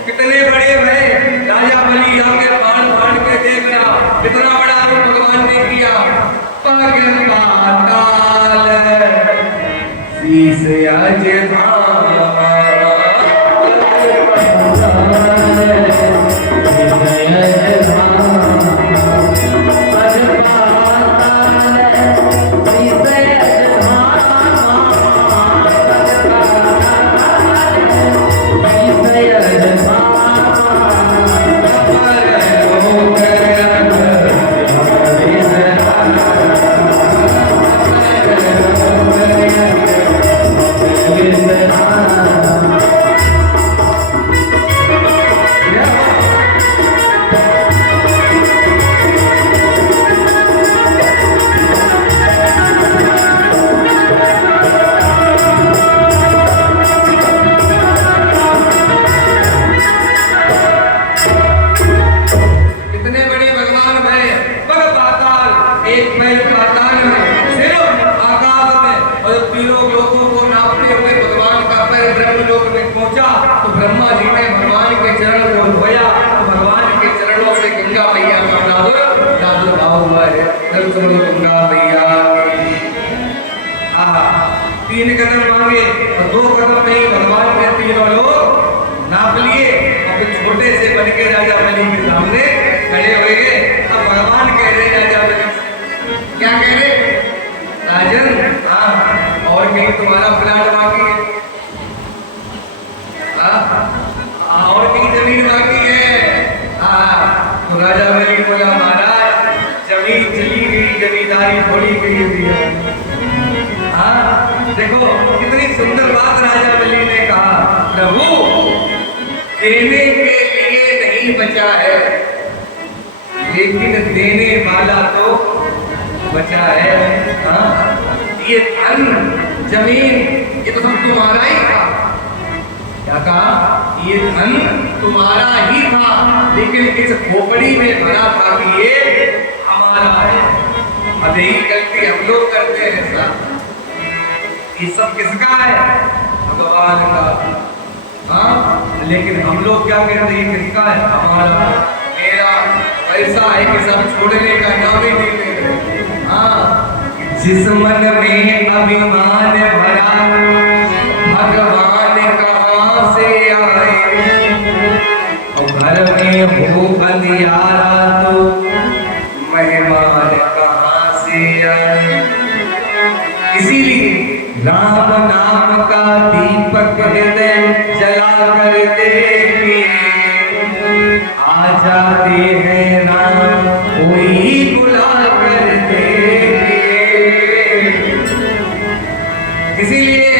कितने बड़े भये, राजा बलि आके फाड़ फाड़ के देख रहा, कितना बड़ा रूप भगवान ने किया। पग पाताल शीश तीन कदम मांगे और 2 कदम में ही भगवान ने तीनों लोग नाप लिए और फिर छोटे से बन के राजा बलि के सामने खड़े हो गए। अब भगवान कह रहे राजा बलि, क्या कह रहे राजन, हाँ और कहीं तुम्हारा प्लाट बाकी है, और कहीं जमीन बाकी है। तो राजा बलि बोला महाराज जमीन चली गई, जमींदारी थोड़ी गई दिया। देखो कितनी सुंदर बात राजा बलि ने कहा, प्रभु देने के लिए नहीं बचा है, लेकिन देने वाला तो बचा है। ये धन जमीन ये तो सब तुम्हारा ही था। क्या कहा, ये धन तुम्हारा ही था, लेकिन इस खोपड़ी में भरा था कि ये हमारा है। अब यही गलती हम लोग करते हैं साहब। ये सब किसका है? भगवान का। हाँ, लेकिन हम लोग क्या कहते हैं? किसका है? हमारा, मेरा। ऐसा है कि सब छोड़ने का नाम ही नहीं ले रहे। हाँ, जिस मन में अभिमान भरा भगवान कहाँ से आए, घर में हो अंधियारा तो मेहमान कहाँ से आए। इसीलिए राम नाम का दीपक हृदय जला कर देखिए, आ जाते हैं राम कोई बुला कर देखिए। इसीलिए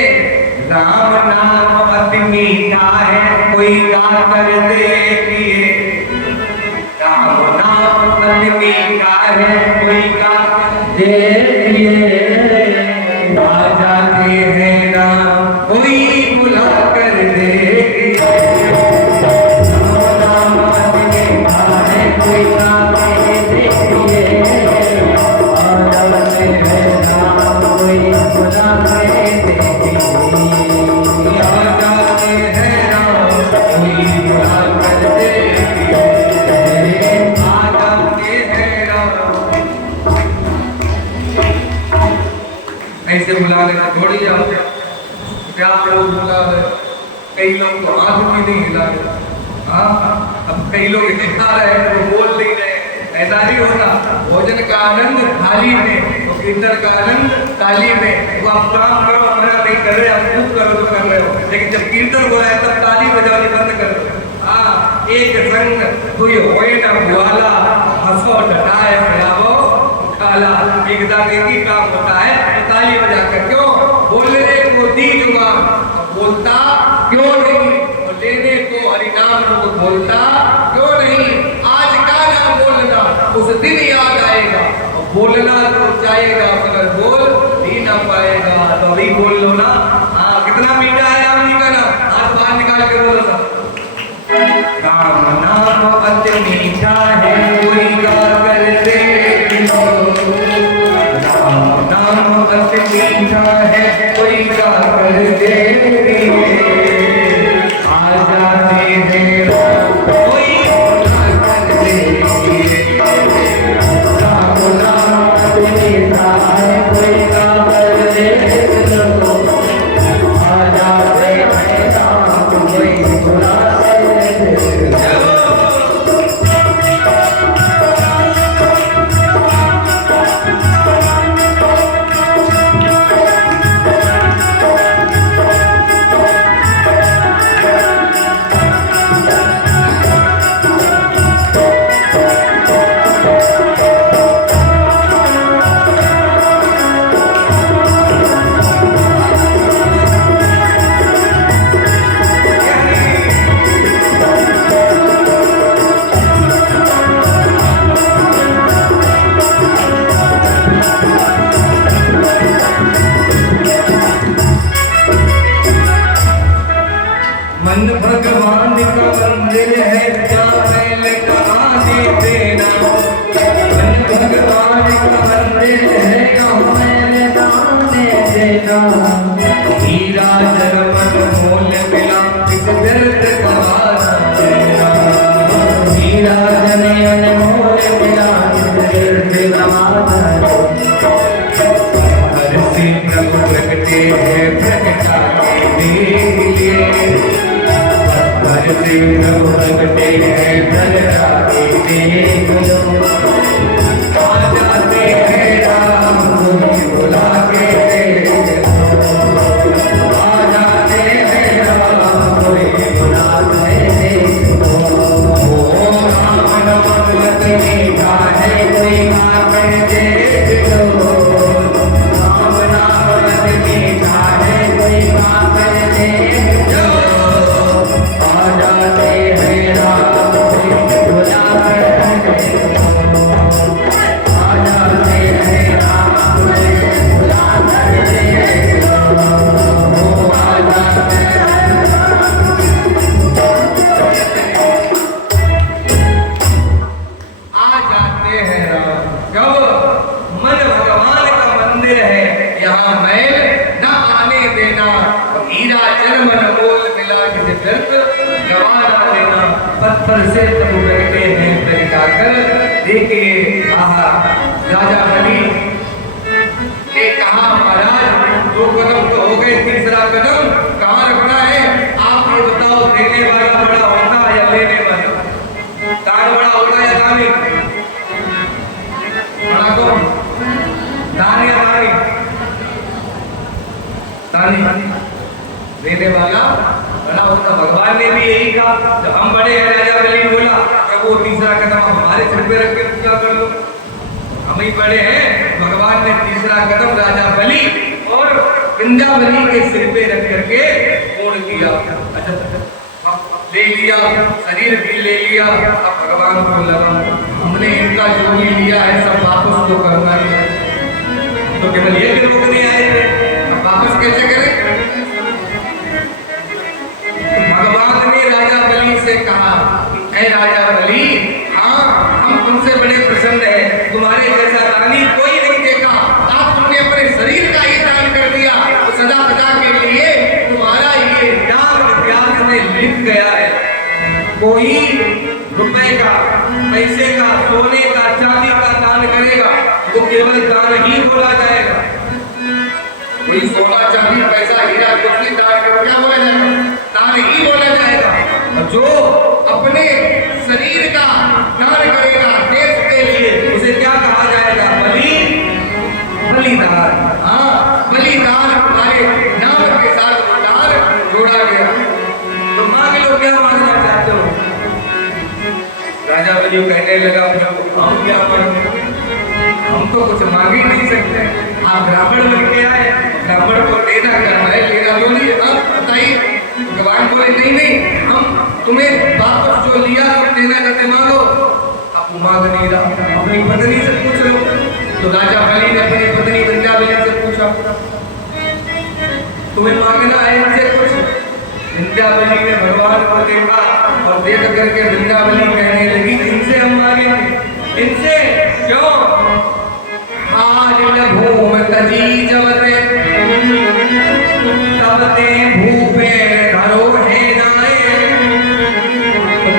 राम नाम अति मीठा है, कोई गा कर देखिए। राम नाम अति मीठा है, कोई गा कर देखिए। आ जाते हैं राम कोई बुला कर देखिए। राम नाम अति मीठा है, कोई गा कर देखिए। आ जाते हैं राम कोई बुला कर देखिए। आ जाते हैं राम कोई बुला कर देखिए। आ जाते हैं राम। ऐसे बुला लेना थोड़ी जाओ, क्या लोग बुला रहे, कई लोग तो हाथ भी नहीं हिला रहे। हाँ, अब कई लोग दिखा रहे हैं तो बोल नहीं रहे। ऐसा नहीं होता। भोजन का आनंद थाली में, तो कीर्तन का आनंद ताली में। वो आप काम करो, मना नहीं कर रहे, आप खूब करो तो कर रहे हो, लेकिन जब कीर्तन हो रहा है तब ताली बजानी बंद कर दो। हाँ, एक संग दुई होए ना बुआला, हंसो डटाए फैलावो खाला। एक दाग एक ही काम होता है, ताली बजा कर। क्यों? बोलने को दी जुबान, बोलता क्यों नहीं? और लेने को हरिनाम को बोलता क्यों नहीं? आज का ना बोलना उस दिन याद आएगा, और बोलना तो चाहेगा मगर बोल ही ना पाएगा। तो अभी बोल लो ना। हाँ, कितना मीठा है राम जी का नाम, हाथ बाहर निकाल के बोलो सब। राम नाम अति मीठा है, कोई गा कर देख लो। राम नाम अति मीठा है, कोई गा कर देखिए। आ जाते हैं राम कोई बुला कर देखिए। राम नाम अति मीठा है, कोई गा कर देख लो। आ जाते हैं राम कोई बुला कर देखिए। मन भगवान का मंदिर है, क्या मैल कहाँ दे देना। मन भगवान का मंदिर है, क्या मैल कहाँ दे देना। हीरा जगमग मोल मिला, इस दर्द का हारा देना। हीरा जने मोल मिला, इस दर्द का हारा देना। हर से प्रभु प्रगटे है, प्रगटा के देखिए। हर से प्रभु प्रगटे है, प्रगटा के देख लो। आ जाते हैं राम कोई बुला के देख लो। आ जाते हैं राम कोई बुला के देख लो। राम नाम अति मीठा है, कोई गा कर देख लो। राम नाम अति मीठा है, कोई गा कर देख लो। आ जाते हैं राम कोई बुला कर देख लो। पत्थर से तब करते हैं प्रगटाकर देखे आहा। राजा बलि ने कहा महाराज 2 कदम तो हो गए, तीसरा कदम कहाँ रखना है आप ये बताओ। देने वाला बड़ा होता है या लेने वाला? दान बड़ा होता है या दानी? बड़ा कौन? दान या दानी? दानी। देने वाला बड़ा होता। भगवान ने भी यही कहा जब हम बड़े हैं। राजा बलि ने बोला कि वो तीसरा कदम आप हमारे सिर पे रख के पूजा कर लो, हम ही बड़े हैं। भगवान ने तीसरा कदम राजा बलि और विंध्यावली के सिर पे रख करके फोड़ किया। अच्छा ले लिया, शरीर भी ले लिया। अब भगवान को लगा हमने इनका जो भी लिया है सब वापस तो करना ही है, तो केवल ये दिन रोकने आए थे, अब वापस कैसे करें? भगवान ने राजा बलि से कहा ऐ राजा बलि, हाँ हम तुमसे बड़े प्रसन्न हैं, तुम्हारे जैसा दानी कोई नहीं देखा। आप तुमने अपने शरीर का ही दान कर दिया, तो सदा सदा के लिए तुम्हारा ये नाम इतिहास में लिख गया है। कोई रुपए का, पैसे का, सोने का, चांदी का दान करेगा तो केवल दान ही बोला जाएगा। कोई सोना, चांदी, पैसा, हीरा कुछ भी दान करो क्या बोला जाएगा? दान ही बोला जाएगा। और जो अपने शरीर का दान करेगा देश के लिए उसे क्या कहा जाएगा? बलिदान। हाँ बलिदान हमारे नाम के साथ दान जोड़ा गया। तो मांग लो क्या मांगना चाहते हो? राजा बलि कहने लगा हम क्या मांगे, हम तो कुछ मांग ही नहीं सकते। आप ब्राह्मण बन के आए, ब्राह्मण को देना करना है, लेना तो नहीं। अब बताइए। भगवान बोले नहीं हम तुम्हें वापस जो लिया तुम देना करते मांगो। अब वो मांग नहीं रहा, अपनी पत्नी से पूछ लो। तो राजा बलि ने अपनी पत्नी विंध्यावली से पूछा तुम्हें मांगना है इनसे कुछ? विंध्यावली ने भगवान को देखा और देख करके विंध्यावली कहने लगी इनसे हम मांगेंगे। इनसे क्यों? हारिल भूम तजी जवते तबते भूपे धरो है नाए,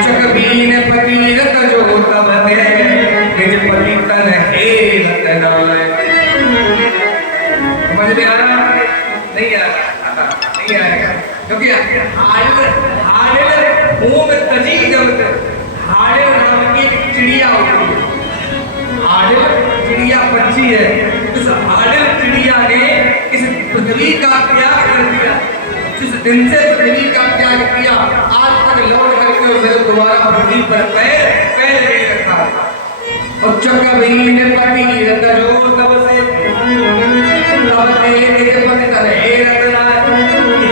चकबीन पतिरत जो तबते निज पति तन हे रतनाए। समझ में आ रहा? नहीं आ रहा? नहीं आएगा क्योंकि हारिल भूम तजी जवते, हारिल नाम की चिड़िया होती है। हारिल चिड़िया पंछी है। उस हारिल चिड़िया ने इस पृथ्वी का त्याग कर दिया। जिस दिन से पृथ्वी का त्याग किया आज तक लौट करके उसे दोबारा पृथ्वी पर पैर नहीं रखा। और चकबीन पतिरत जो तब से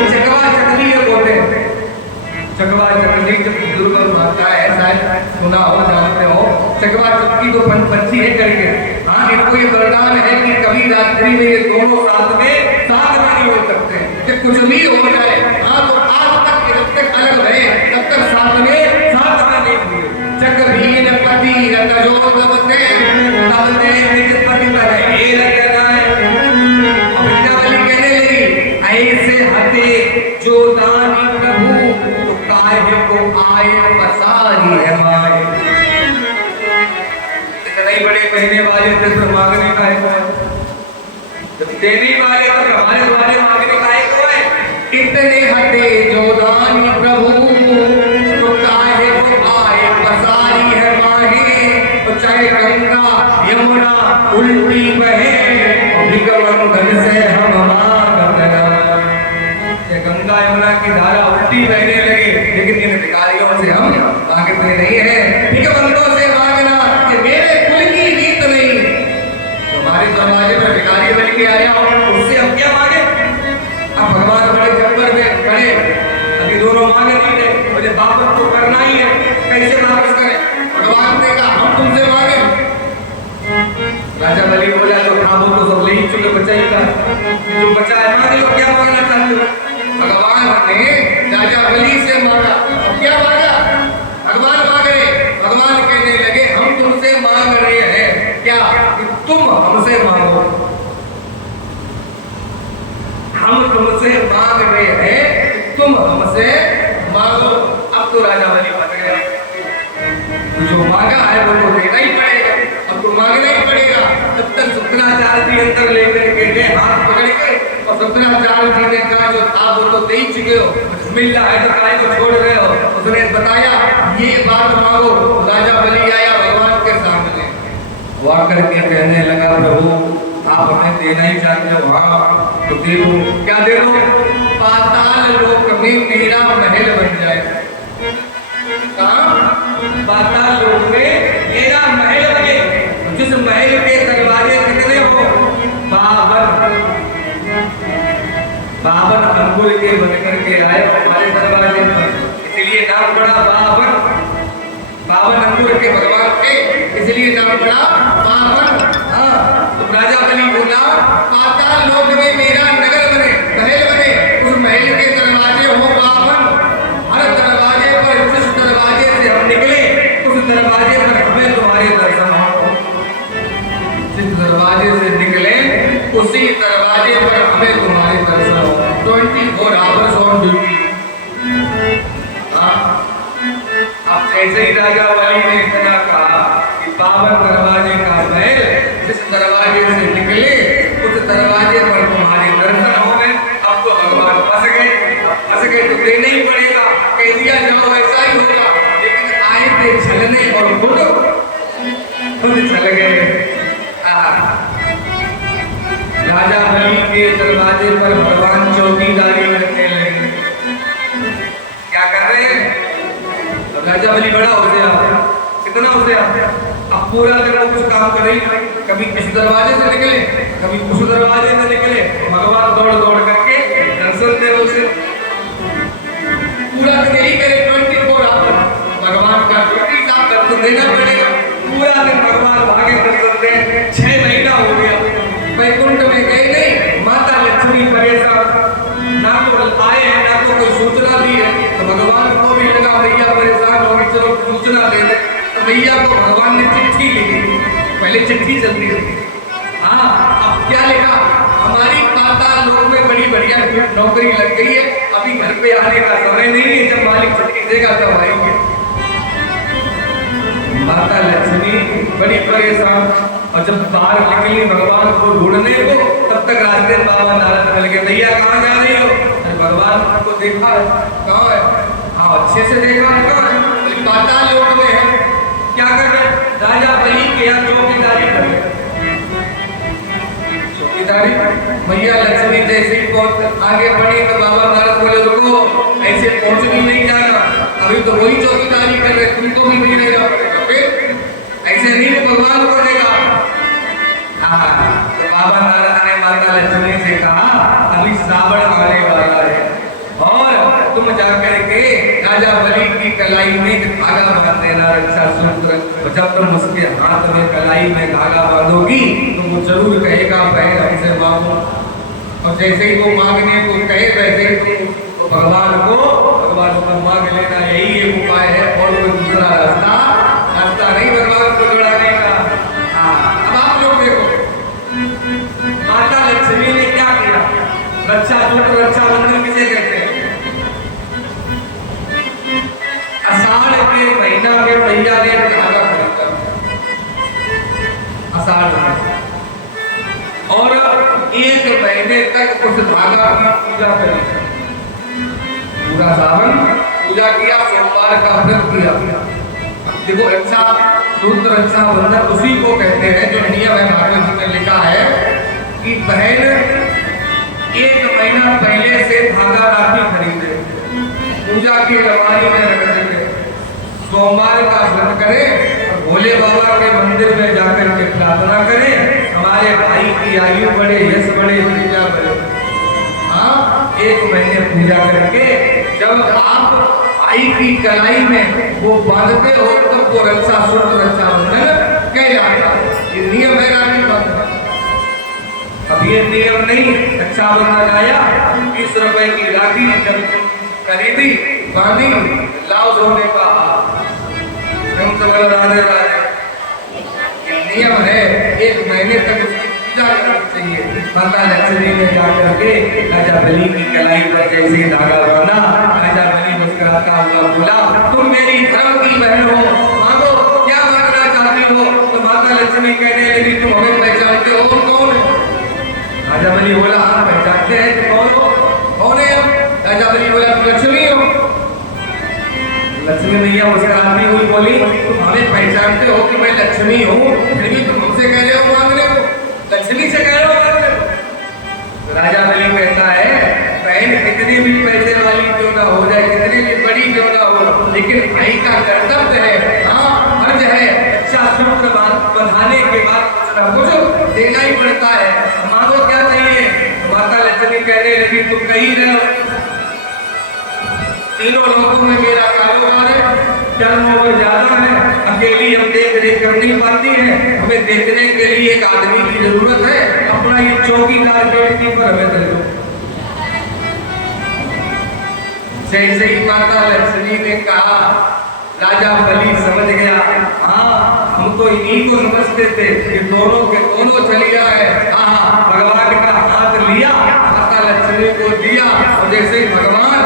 चकवा चकली बोलते हैं। चकवा चकली जब बुजुर्ग माता है शायद सुना हो, जानते हो। चकवा चकली तो पंछी है करके। हाँ इनको ये वरदान है कि कभी रात्रि में ये दोनों साथ नहीं हो सकते कि कुछ भी हो जाए। हाँ तो आज तक जब तक अलग रहे तब तक साथ में नहीं हुए। चकबीन पतिरत जो तबते निज पति पर हे रतनाए। विंध्यावली कहने लगी ऐसे हते जो दानी प्रभु तो काहे को आए पसारी है माए। इतने बड़े कहने वाले थे तो मांगने का है, जब देने वाले तो हमारे द्वारे मांगने का है। इतने हटे जो दानी प्रभु तो काहे को आए पसारी है माहे। तो चाहे गंगा यमुना उल्टी बहे भिगमंगन से हम मांगना। गंगा यमुना की धारा उल्टी बहने लगे लेकिन इन भिखारियों से हम मांगते नहीं है। भिगमंगों से मांगना कि मेरे कुल की रीत नहीं। हमारे दरवाजे पर भिखारी बन के आया और उससे हम क्या मांगे? अब भगवान बड़े जबर में खड़े, अभी दोनों मांगे नहीं थे, मुझे वापस तो करना ही है, कैसे वापस करें? भगवान ने कहा हम तुमसे मांगे। राजा बलि बोला तो खामो तो सब ले ही चुके, बचाएगा जो बचा है मांग लो, क्या मांगना चाहते हो? भगवान ने राजा बलि से मांगा। अब क्या मांगा? भगवान मांग रहे। भगवान कहने लगे हम तुमसे मांग रहे हैं क्या कि तुम हमसे मांगो। हम तुमसे मांग रहे हैं तुम हमसे मांगो। अब तो राजा बलि बन गया। जो मांगा है वो तो देना ही पड़ेगा, अब तो मांगना ही पड़ेगा। तब तक शुक्राचार्य जी अंदर लेकर के गए हाथ पकड़ के, और शुक्राचार्य जी ने कहा जो था वो तो दे ही चुके हो, मिल रहा है तो काय को छोड़ रहे हो। उसने बताया ये बात मांगो। राजा बलि आया भगवान के सामने, वो आकर के कहने लगा प्रभु आप हमें देना ही चाहते हो, हाँ तो दे दो। क्या दे दो? पाताल लोक में मेरा महल बन जाए। पाताल लोक में मेरा महल बने, जिस महल के दरवाजे कितने हो? 52 अंगुल के बनकर के आए हमारे दरवाजे पर, इसलिए नाम पड़ा 52 अंगुल के भगवान के, इसलिए नाम पड़ा 52। हाँ, तो राजा बलि बोला पाताल लोक में मेरा नगर बने, महल बने, उस महल के दरवाजे हो 52। हर दरवाजे पर, जिस दरवाजे से हम निकले उस दरवाजे पर हमें तुम्हारे दर्शन हो। जिस दरवाजे से निकले उसी दरवाजे पर हमें तुम्हारे दर्शन हो। 24 आवर्स ऑन ड्यूटी। अब ऐसे ही राजा बलि ने इतना कहा कि 52 दरवाजे का महल, जिस दरवाजे से निकले उस दरवाजे पर तुम्हारे दर्शन हो गए। अब तो भगवान फंस गए तो देना ही पड़ेगा, कह दिया जाओ ऐसा ही होगा। लेकिन आए थे छलने और खुद छल गए। राजा बलि के दरवाजे पर भगवान चौकीदारी करने लगे। क्या कर रहे हैं? तो राजा बलि बड़ा हो गया, कितना हो गया, अब पूरा दिन कुछ काम कर रही, कभी इस दरवाजे से निकले कभी उस दरवाजे से निकले, भगवान दौड़ दौड़ करके दर्शन दे उसे। पूरा दिन यही करे, 24 आवर भगवान का ड्यूटी का दर्शन देना पड़ेगा। पूरा दिन भगवान भागे दर्शन दे। 6 महीना हो गया, वैकुंठ में गए नहीं। माता लक्ष्मी परेशान, ना तो आए हैं ना तो कोई सूचना दी है। तो भगवान को भी लगा भैया परेशान होगी, चलो सूचना दे दे। तो भैया को भगवान ने चिट्ठी लिखी, पहले चिट्ठी चलती थी। हाँ, अब क्या लिखा? हमारी पाताल लोक में बड़ी बढ़िया नौकरी लग गई है, अभी घर पे आने का समय नहीं है, जब मालिक छुट्टी देगा तब आएंगे। माता लक्ष्मी बड़ी परेशान, और जब बाहर निकली भगवान को ढूंढने को, तब तक रास्ते में बाबा नारद मिल गए। भैया कहाँ जा रही हो? भगवान को देखा, कहाँ है? हाँ अच्छे से देखा, कहाँ है? पाताल लोक में है। क्या कर रहे? राजा बलि के यहाँ चौकीदारी कर रहे। चौकीदारी। भैया लक्ष्मी जैसे ही आगे बढ़ी तो बाबा नारद बोले रुको, ऐसे पहुंच भी नहीं जाना, अभी तो वही चौकीदारी कर रहे, तुमको भी नहीं रहना पड़ेगा। फिर ऐसे नहीं भगवान को देगा। तो बाबा नारद ने माता लक्ष्मी से कहा अभी श्रावण आने वाला है और तुम जाकर के राजा बलि की कलाई में धागा बांध देना, रक्षा सूत्र। जब तुम उसके हाथ में कलाई में धागा बांधोगी तो वो जरूर कहेगा बहन हमसे मांगो, और जैसे ही वो मांगने को कहे वैसे ही तो भगवान को मांग लेना, यही एक उपाय है। और कोई दूसरा रास्ता नहीं भगवान को जुड़ाने का। अब आप लोग देखो माता लक्ष्मी ने क्या किया? रक्षा सूत्र, रक्षाबंधन किसे कहते हैं? आषाढ़ के महीना में भैया ने धागा खरीदा, आषाढ़ में, और 1 महीने तक उस धागा की पूजा करी, पूरा सावन पूजा किया, सोमवार का व्रत किया। देखो रक्षा सूत्र, रक्षाबंधन उसी को कहते हैं जो नियम है, भागवत जी में लिखा है कि बहन 1 महीना पहले से धागा राखी खरीदे, पूजा की अलमारी में रख देंगे, सोमवार का व्रत करें और भोले बाबा के मंदिर में जाकर के प्रार्थना करें हमारे भाई की आयु बढ़े, यश बढ़े, विद्या बढ़े। हाँ, 1 महीने पूजा करके जब आप भाई की कलाई में वो बांधते हो तब वो रक्षा सूत्र, रक्षाबंधन कहलाता है। ये नियम है राखी बांधने। अब ये नियम नहीं, रक्षाबंधन आया 20 रुपए की राखी जब खरीदी, बांधी, लाओ सोने का हम सब राधे राधे। नियम है 1 महीने तक उसकी पूजा करनी चाहिए। माता लक्ष्मी ने जाकर के राजा बलि की कलाई पर जैसे धागा बांधा, राजा बलि मुस्कुराता हुआ बोला तुम मेरी धर्म की बहन हो, मांगो मैया मुस्कुराती हुई बोली, तुम हमें पहचानते हो कि मैं लक्ष्मी हूँ, फिर भी तुम हमसे कह रहे हो मांगने को, लक्ष्मी से कह रहे हो मांगने को। तो राजा बलि कहता है, बहन कितनी भी पैसे वाली क्यों ना हो जाए, कितनी भी बड़ी क्यों ना हो, लेकिन भाई का कर्तव्य है, हाँ फर्ज है, अच्छा सूत्र बंधाने के बाद कुछ देना ही पड़ता है। मांगो क्या चाहिए? तो माता लक्ष्मी कहने लगी, तुम कहीं रहो, तीनों लोगों में मेरा कारोबार है, टर्नओवर ज्यादा है, अकेली हम देख रेख कर नहीं पाती है, हमें देखने के लिए एक आदमी की जरूरत है, अपना ये चौकीदार गेट कीपर हमें दे दो। जैसे ही माता लक्ष्मी ने कहा, राजा बलि समझ गया, हाँ हम तो इन्हीं को समझते थे कि दोनों के दोनों चलिया है। हाँ भगवान का हाथ लिया, माता लक्ष्मी को दिया, और जैसे ही भगवान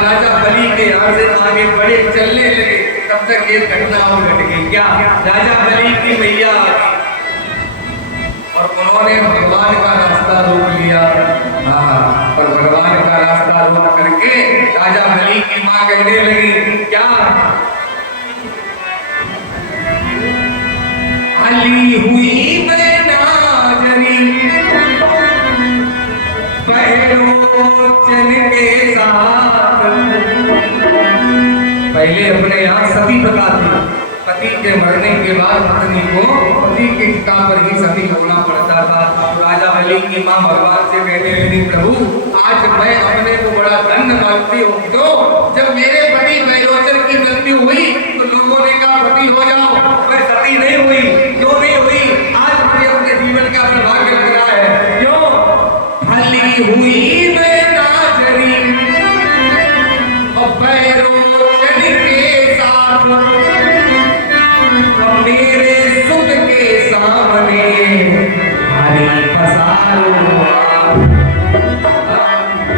राजा बलि के यहाँ से आगे बड़े चलने लगे, तब तक ये घटना और घट गई। क्या? राजा बलि की मैया आ गई और उन्होंने भगवान का रास्ता रोक लिया। हाँ, पर भगवान का रास्ता रोक करके राजा बलि की माँ कहने लगी, क्या अली हुई मैं नाजरी बहलोचन के साथ। पहले अपने यहाँ सती प्रथा थी, पति के मरने के बाद पत्नी को पति के चिता पर ही सती होना पड़ता था। तो राजा बलि की माँ भगवान से कहने लगी, प्रभु आज मैं अपने को बड़ा धन्य मानती हूँ, तो जब मेरे पति बहलोचन की मृत्यु हुई तो लोगों ने कहा पति हो जाओ, पर सती नहीं हुई। क्यों नहीं हुई? आज मुझे अपने जीवन का सौभाग्य लग रहा है। क्यों? भली हुई मैं नाजरी और बहलोचन के साथ, मेरे सुख के सामने हरी पसारो।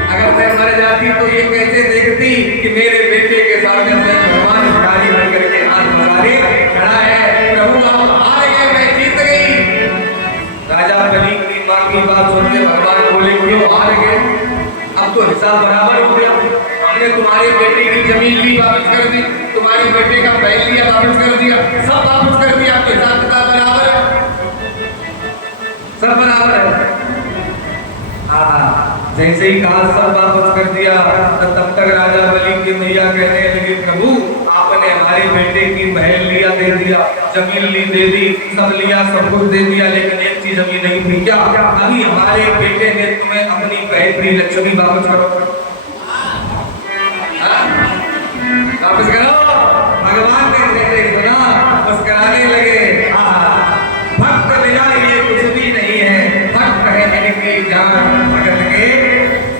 अगर मैं मर जाती तो ये कैसे देखती कि मेरे बेटे के सामने भगवान गाड़ी भर करके हाथ पसारे खड़ा है, प्रभु आप हार गए, मैं जीत गई। राजा बलि की मां की बात सुनते भगवान बोले, क्यों हार गए? अब तो हिसाब बराबर हो गया, हमने तुम्हारे बेटे की जमीन ली वापस कर दी, तुम्हारे बेटे का बैल लिया वापस कर दिया, सब वापस कर दिया, आपके हिसाब किताब बराबर है, सब बराबर है। हाँ, जैसे ही कहा सब वापस कर दिया, तब तक राजा बलि की मैया कहने लगी, प्रभु आपने हमारे बेटे की बहन लिया दे दिया, जमीन ली दे दी, सब लिया, सब कुछ दे दिया, लेकिन एक चीज अभी नहीं हुई। क्या? अभी हमारे बेटे ने तुम्हें अपनी बहन लक्ष्मी वापस करो, वापस करो। भगवान ने सुना, मुस्कुराने लगे। भक्त बिना ये कुछ भी नहीं है, भक्त है इनकी जान, भगत के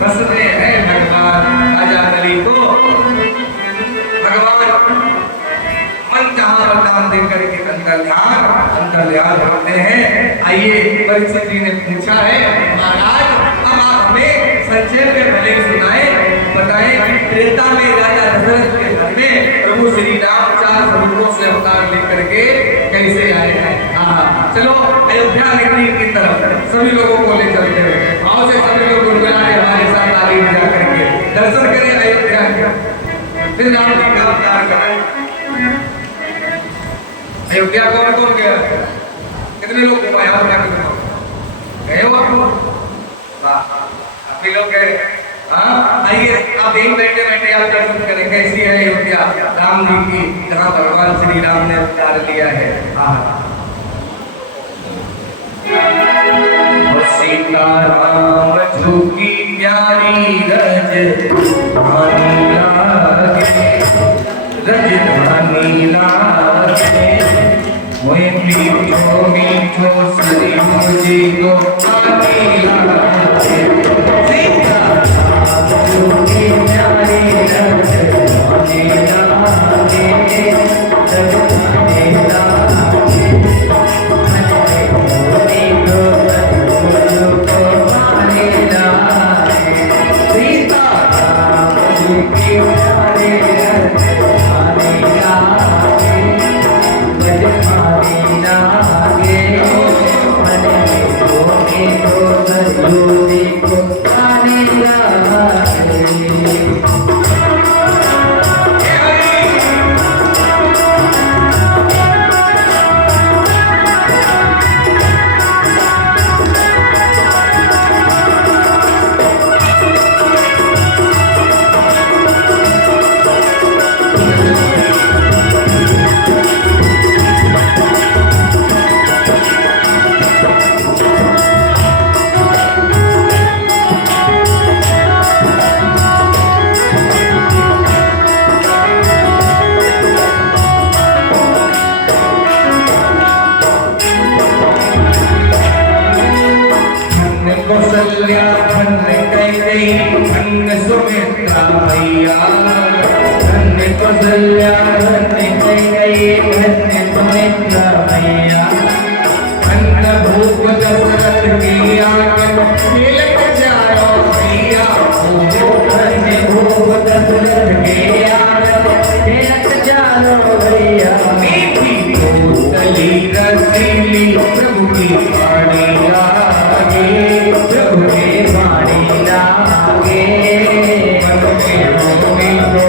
बस में है भगवान। राजा बलि को भगवान मन चाहा वरदान देकर के अंतर्ध्यान होते हैं। आइए परीक्षित जी ने पूछा है, महाराज अब आप हमें संक्षेप में भले सुनाए, बताएं कि त्रेता में राजा दशरथ के घर में प्रभु श्री राम 4 स्वरूपों से अवतार लेकर के कैसे आए हैं। चलो अयोध्या नगरी की तरफ सभी लोगों को ले चलते हैं, आओ से सभी लोग गुनगुनाए हमारे साथ ताली बजा करके दर्शन करें अयोध्या के, फिर राम जी का अवतार करें। अयोध्या कौन कौन गया? कितने लोग गए हो आप? काफी लोग गए। हाँ आइए आप यहीं बैठे बैठे आप दर्शन करें कैसी है अयोध्या राम जी की, जहाँ भगवान श्री राम ने अवतार लिया है। सीता राम झुकी प्यारी रज धानी लागे, रज धानी लागे, मोए मीठो मीठो सरी मुझे को पानी लागे। सीता राम झुकी प्यारी रज धानी लागे, रज धानी लागे, सीता राम झुकी प्यारी रज धानी लागे। कौशल्या धन्य कैकेयी धन्य सुमित्रा मैया धन्य कौशल्या धन्य कैकेयी धन्य सुमित्रा मैया धन्य भूप दशरथ की आंगन तिलक चारों मैया धन्य भूप दशरथ की आंगन तिलक चारों मैया मीठी कोसली रसीली प्रभु की वाणी लागे प्रभु की वाणी लागे मन में होगी तो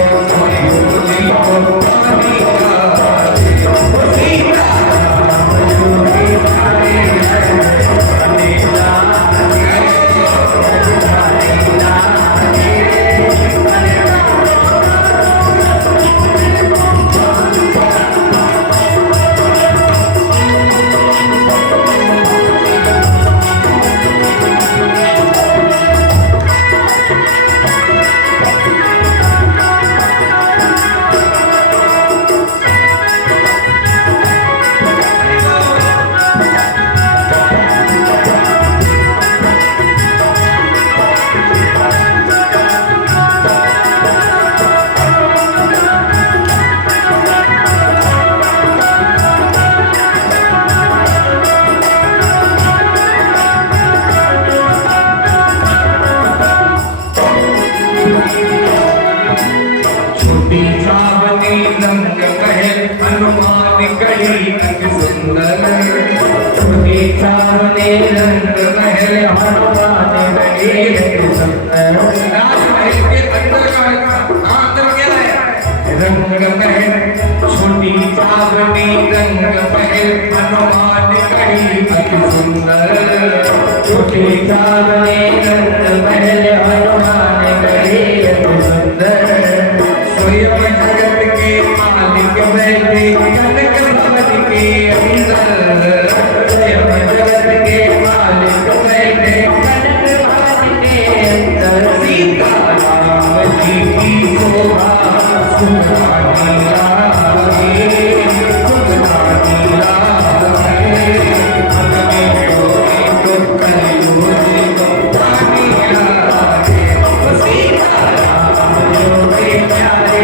होगी तो पानी लागे सीता जोगी वाणी हनुमान कड़ी अंग सुंदर छोटी सामने रंग महल हनुमान कड़ी अंग सुंदर राजमहल के अंदर का अंदर क्या है रंग महल छोटी सामने रंग महल हनुमान कड़ी अंग सुंदर छोटी सामने रंग महल हनुमान कड़ी अंग सुंदर स्वयं जगत के मालिक बैठे कनक भवन के अंदर स्वयं जगत के मालिक बैठे कनक भवन के अंदर सीता राम जी की शोभा सुहानी लागे सुहानी लागे हमें जोगी तो कलियुगी तो पानी लागे सीता राम जोगी प्यारे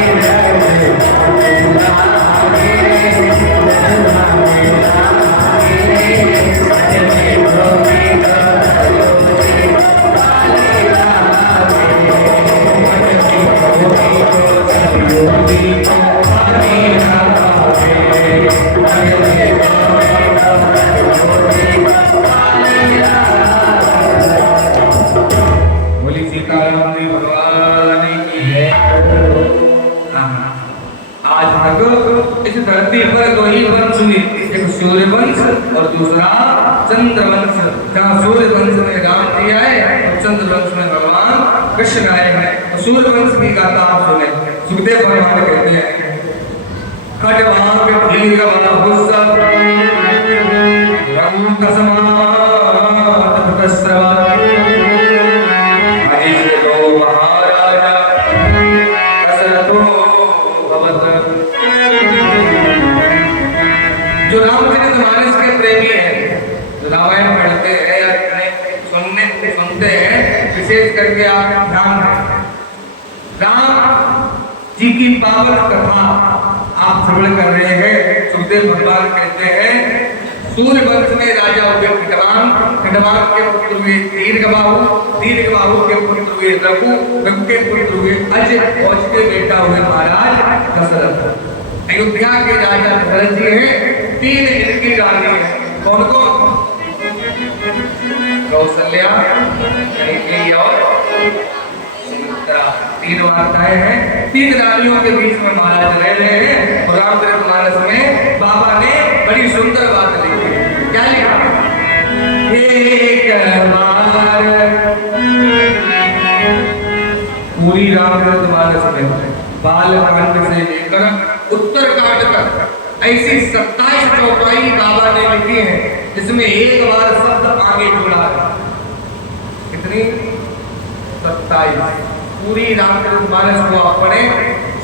इस धरती पर दो ही वंश हुए, एक सूर्य वंश और दूसरा चंद्र वंश। जहाँ सूर्य वंश में राम जी आए और चंद्र वंश में भगवान कृष्ण आए हैं। सूर्य वंश की गाथा आप सुने। सुखदेव भगवान कहते हैं खटवाक दीर्घ गुस्सा रंग कसमात प्रस्रवा महाराजा दशरथो भवत। जो रामचरितमानस के प्रेमी हैं, जो रामायण पढ़ते हैं या सुनते हैं, विशेष करके आप ध्यान दें। राम जी की पावन कथा आप श्रवण कर रहे हैं। सुखदेव भगवान कहते हैं सूर्य वंश में राजा हुए खटवान, खटवान के पुत्र हुए दीर्घबाहु, दीर्घबाहु के पुत्र हुए रघु, रघु के पुत्र हुए अज, अज के बेटा हुए महाराज दशरथ। अयोध्या के राजा दशरथ जी हैं। तीन इनकी रानी है। कौन कौन? कौशल्या, कैकेयी और सुमित्रा। तीन वार्ताएं हैं। तीन रानियों के बीच में महाराज रह रहे हैं। और रामचरितमानस में बाबा ने बड़ी सुंदर बात लिखी है। क्या लिखा? एक बार पूरी रामचरितमानस में बालकांड से लेकर उत्तरकांड तक ऐसी 27 चौपाई बाबा ने लिखी है, जिसमें एक बार शब्द आगे जुड़ा है। कितनी? 27। पूरी रामचरितमानस को आप पढ़ें,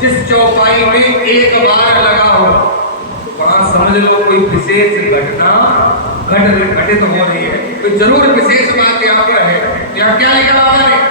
जिस चौपाई में एक बार लगा हो वहां समझ लो कोई विशेष घटना घटित हो रही है। तो जरूर विशेष बात यहाँ पर है। यहाँ क्या लिखा बाबा ने?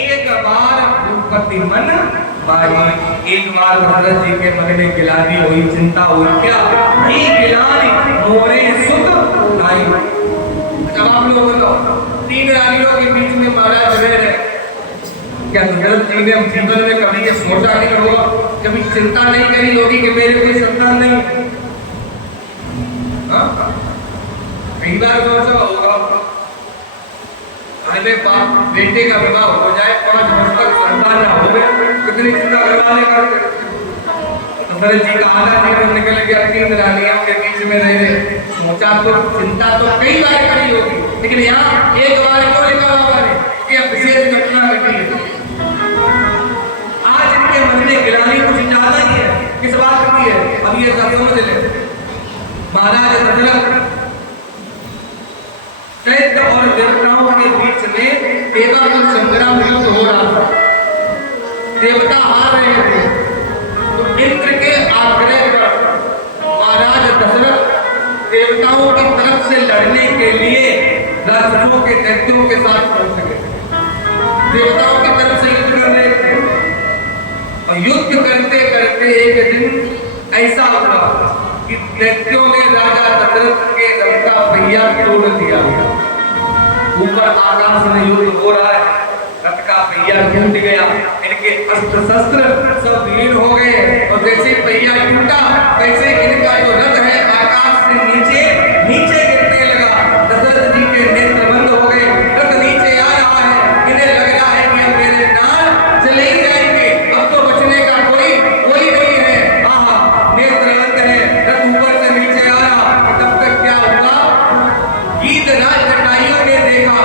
एक बार भूपति बन भाए, एक बार भूपति बन एक बार भरत जी के मन में गिलानी हुई, चिंता हुई। क्या नहीं गिलानी मोरे सुत लाई। जब आप लोग बोलो तीन रानियों के बीच में महाराज रह रहे, क्या भरत जी ने जीवन में कभी ये सोचा नहीं होगा, कभी चिंता नहीं करी होगी कि मेरे कोई संतान नहीं? कई बार सोचा होगा अरे बाप बेटे का विवाह हो जाए, 5 वर्ष तक संतान ना हो गए, कितनी चिंता करवाने का। तो भरत जी का आधा जीवन निकल गया तीन रानियों के बीच में रह रहे। सोचा तो चिंता तो कई बार करी होगी, लेकिन यहाँ एक बार क्यों लिखा हुआ है कि अब विशेष घटना घटी है। आज इनके मन में गिलानी कुछ ज्यादा ही है। किस बात की है? अब ये सब समझ ले। महाराज दशरथ दैत्य और देवताओं के बीच में देवासुर संग्राम युद्ध हो रहा था। देवता हार रहे थे, तो इंद्र के आग्रह पर महाराज दशरथ देवताओं की तरफ से लड़ने के लिए राक्षसों के दैत्यों के साथ पहुंच गए। देवताओं की तरफ से युद्ध कर रहे थे और युद्ध करते करते एक दिन ऐसा हुआ कि दैत्यों ने राजा दशरथ के रथ का पहिया तोड़ दिया। ऊपर आकाश में युद्ध हो रहा है, रथ का पहिया टूट गया, इनके अस्त्र शस्त्र सब लीन हो गए और जैसे पहिया टूटा वैसे इनका जो रथ है आकाश से नीचे नीचे गिरने लगा। दशरथ जी के नेत्र बंद हो गए, रथ नीचे आ रहा है, इन्हें लग रहा है कि अब मेरे प्राण चले ही जाएंगे, अब तो बचने का कोई नहीं है। आहा, नेत्र बंद है, रथ ऊपर से नीचे आ रहा। तब तक क्या हुआ? गीधराज जटायु ने देखा,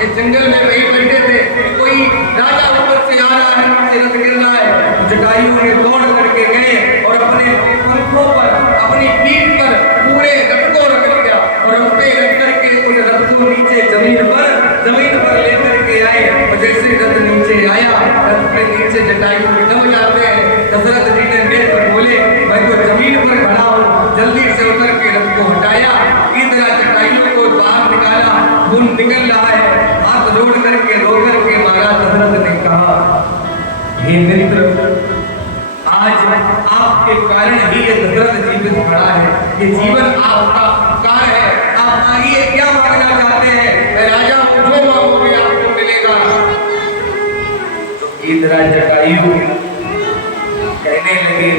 ये जंगल में कहीं बैठे थे, कोई राजा ऊपर से आ रहा है, नीचे रथ गिर रहा है। जटायु ने दौड़ करके गए और अपने पंखों पर, अपनी पीठ पर पूरे रथ को रख लिया और उस पे रख करके उस रथ को नीचे जमीन पर लेकर के आए। और जैसे रथ नीचे आया, रथ के नीचे जटायु दब जाते हैं। दशरथ जी ने नेत्र बोले, मैं तो जमीन पर खड़ा हूँ, जल्दी से उतर के रथ को हटाया। गीधराज जटायु को बाहर निकाला, खून निकल रहा है, हाथ जोड़ करके रो करके महाराज दशरथ ने कहा, हे मित्र, आज आपके कारण ही ये दशरथ जीवित खड़ा है, ये जीवन आपका उपकार है। आप मांगिए, क्या मांगना चाहते हैं? मैं राजा हूं, जो मांगोगे आपको मिलेगा। तो गीधराज जटायु कहने लगे,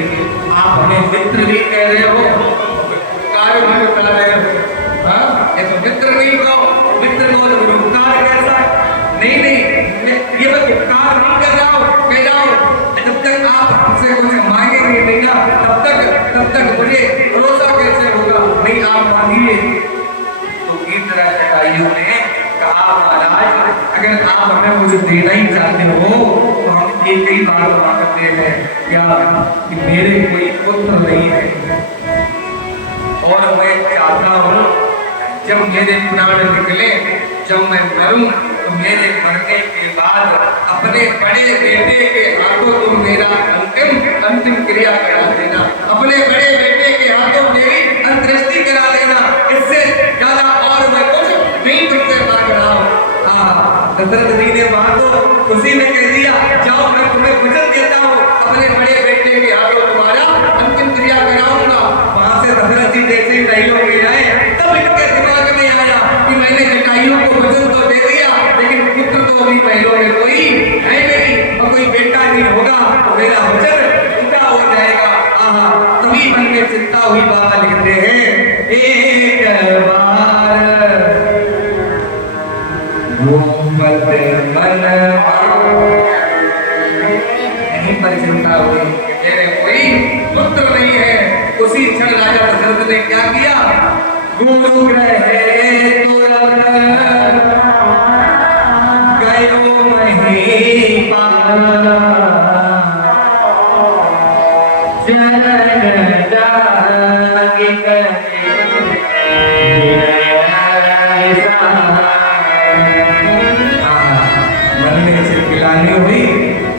आप हमें मित्र भी कह रहे हो, उपकार भी बता रहे हो। ये तो मित्र नहीं कहो, मित्र को तो उपकार कैसा? नहीं, ये मैं उपकार नहीं कर रहा हूँ, कह रहा हूँ जब तक आप हमसे कुछ मांगेंगे नहीं ना, तब तक मुझे भरोसा कैसे होगा? नहीं, आप मांगिए। तो गीधराज जटायु ने कहा, महाराज, अगर आप हमें कुछ देना ही चाहते हो तो हम ये कई बार मांगते हैं क्या कि मेरे कोई पुत्र नहीं है और मैं चाहता हूँ जब मेरे प्राण निकले, जब मैं मरूं तो मेरे मरने के बाद अपने बड़े बेटे के हाथों तुम मेरा अंतिम क्रिया करा देना, अपने बड़े बेटे के हाथों मेरी अंत्येष्टि करा देना। इससे ज्यादा और मैं कुछ नहीं तुमसे मांग रहा हूँ। दशरथ जी ने वहां तो उसी ने कह दिया, जाओ मैं तुम्हें वचन देता हूँ, अपने बड़े बेटे के हाथों तुम्हारा अंतिम क्रिया कराऊंगा। वहां से दशरथ जी जैसे ही महिलों में आए, तब इनके दिमाग में आया कि मैंने जटायु को वचन तो दे दिया, लेकिन पुत्र तो अभी महिलों में कोई है नहीं और कोई बेटा नहीं होगा, तो मेरा वचन उल्टा हो जाएगा। तभी मन में चिंता हुई। बाबा लिखते हैं, एक बार यहीं पर चिंता हुई, मेरे कोई पुत्र नहीं है। उसी क्षण राजा दशरथ ने क्या किया, गुरु ग्रहे तुरंत गयो महीपाल, चरण जागे हुई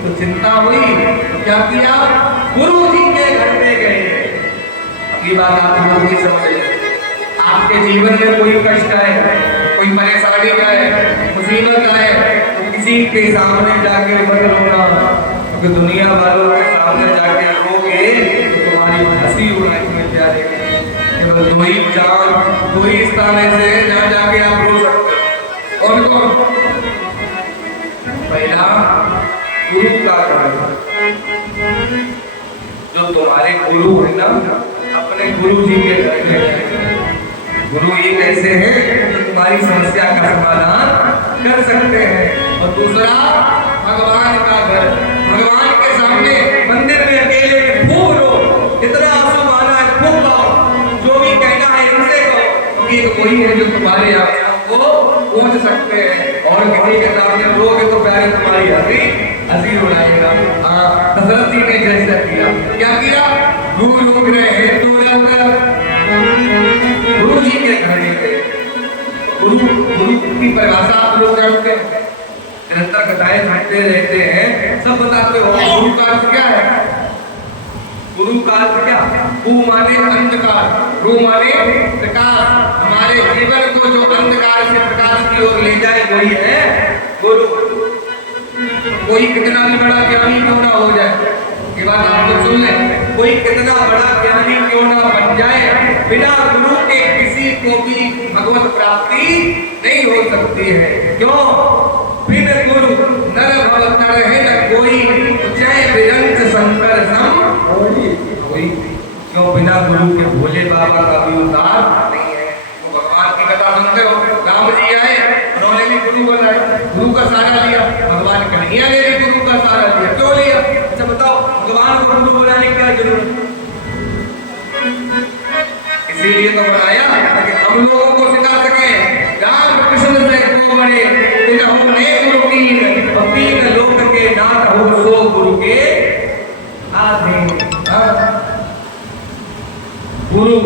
तो चिंता हुई, तो क्या किया, गुरु जी के घर पे गए। ये बात आप लोग भी समझ, आपके जीवन में कोई कष्ट है, कोई परेशानी है, मुसीबत है, तो किसी के सामने जाके मत रोना, क्योंकि दुनिया वालों के सामने जाके रोगे तो तुम्हारी हंसी उड़ाई में जाएगी। केवल दो ही स्थान ऐसे हैं जहाँ जाके आप रो सकते हो। कौन? पहला गुरु का घर, जो तुम्हारे गुरु है ना, अपने गुरु जी के घर में। गुरु ये कैसे हैं जो तुम्हारी समस्या का समाधान कर सकते हैं। और दूसरा भगवान का घर, भगवान के सामने मंदिर में अकेले खूब रो, जितना आंसू बहाना है खूब गाओ, जो भी कहना है इनसे कहो, क्योंकि एक वही है जो तुम्हारे आंसू को पहुंच सकते हैं। और किसी के सामने रोगे तो प्यारे तुम्हारी हंसी उड़ाएगा। दशरथ जी ने जैसा किया, क्या किया, गुरु ग्रहे तुरंत गुरु जी के घर गए। गुरु की परिभाषा आप लोग जानते हैं, निरंतर कथाएं सुनते रहते हैं, सब बताते हो। गुरु का अर्थ क्या है? गुरु का अर्थ क्या? गु माने अंधकार, रु माने प्रकाश। हमारे जीवन को जो अंधकार से प्रकाश की ओर ले जाए वही है गुरु। कोई कितना भी बड़ा ज्ञानी क्यों ना हो जाए, ये बात आप लोग सुन लें, कोई कितना बड़ा ज्ञानी क्यों ना बन जाए, बिना गुरु के किसी को भी भगवत प्राप्ति नहीं हो सकती है। क्यों? बिन गुरु नर भव नर है न कोई, जय विरंच शंकर सम कोई। क्यों? बिना गुरु के भोले बाबा का भी उद्धार नहीं है। तो भगवान की कथा सुनते हो, राम जी आए, उन्होंने भी गुरु बनाया, गुरु का सहारा लिया। भगवान कन्हैया ने भी गुरु का सहारा लिया। क्यों लिया? अच्छा बताओ, भगवान को गुरु बनाने की क्या जरूरत? इसीलिए तो बनाया ताकि हम लोगों को सिखा सके, राम कृष्ण से को बड़े तिनहुने गुरु कीन, और तीन लोक के नाथ हो सो गुरु के आधीन। गुरु,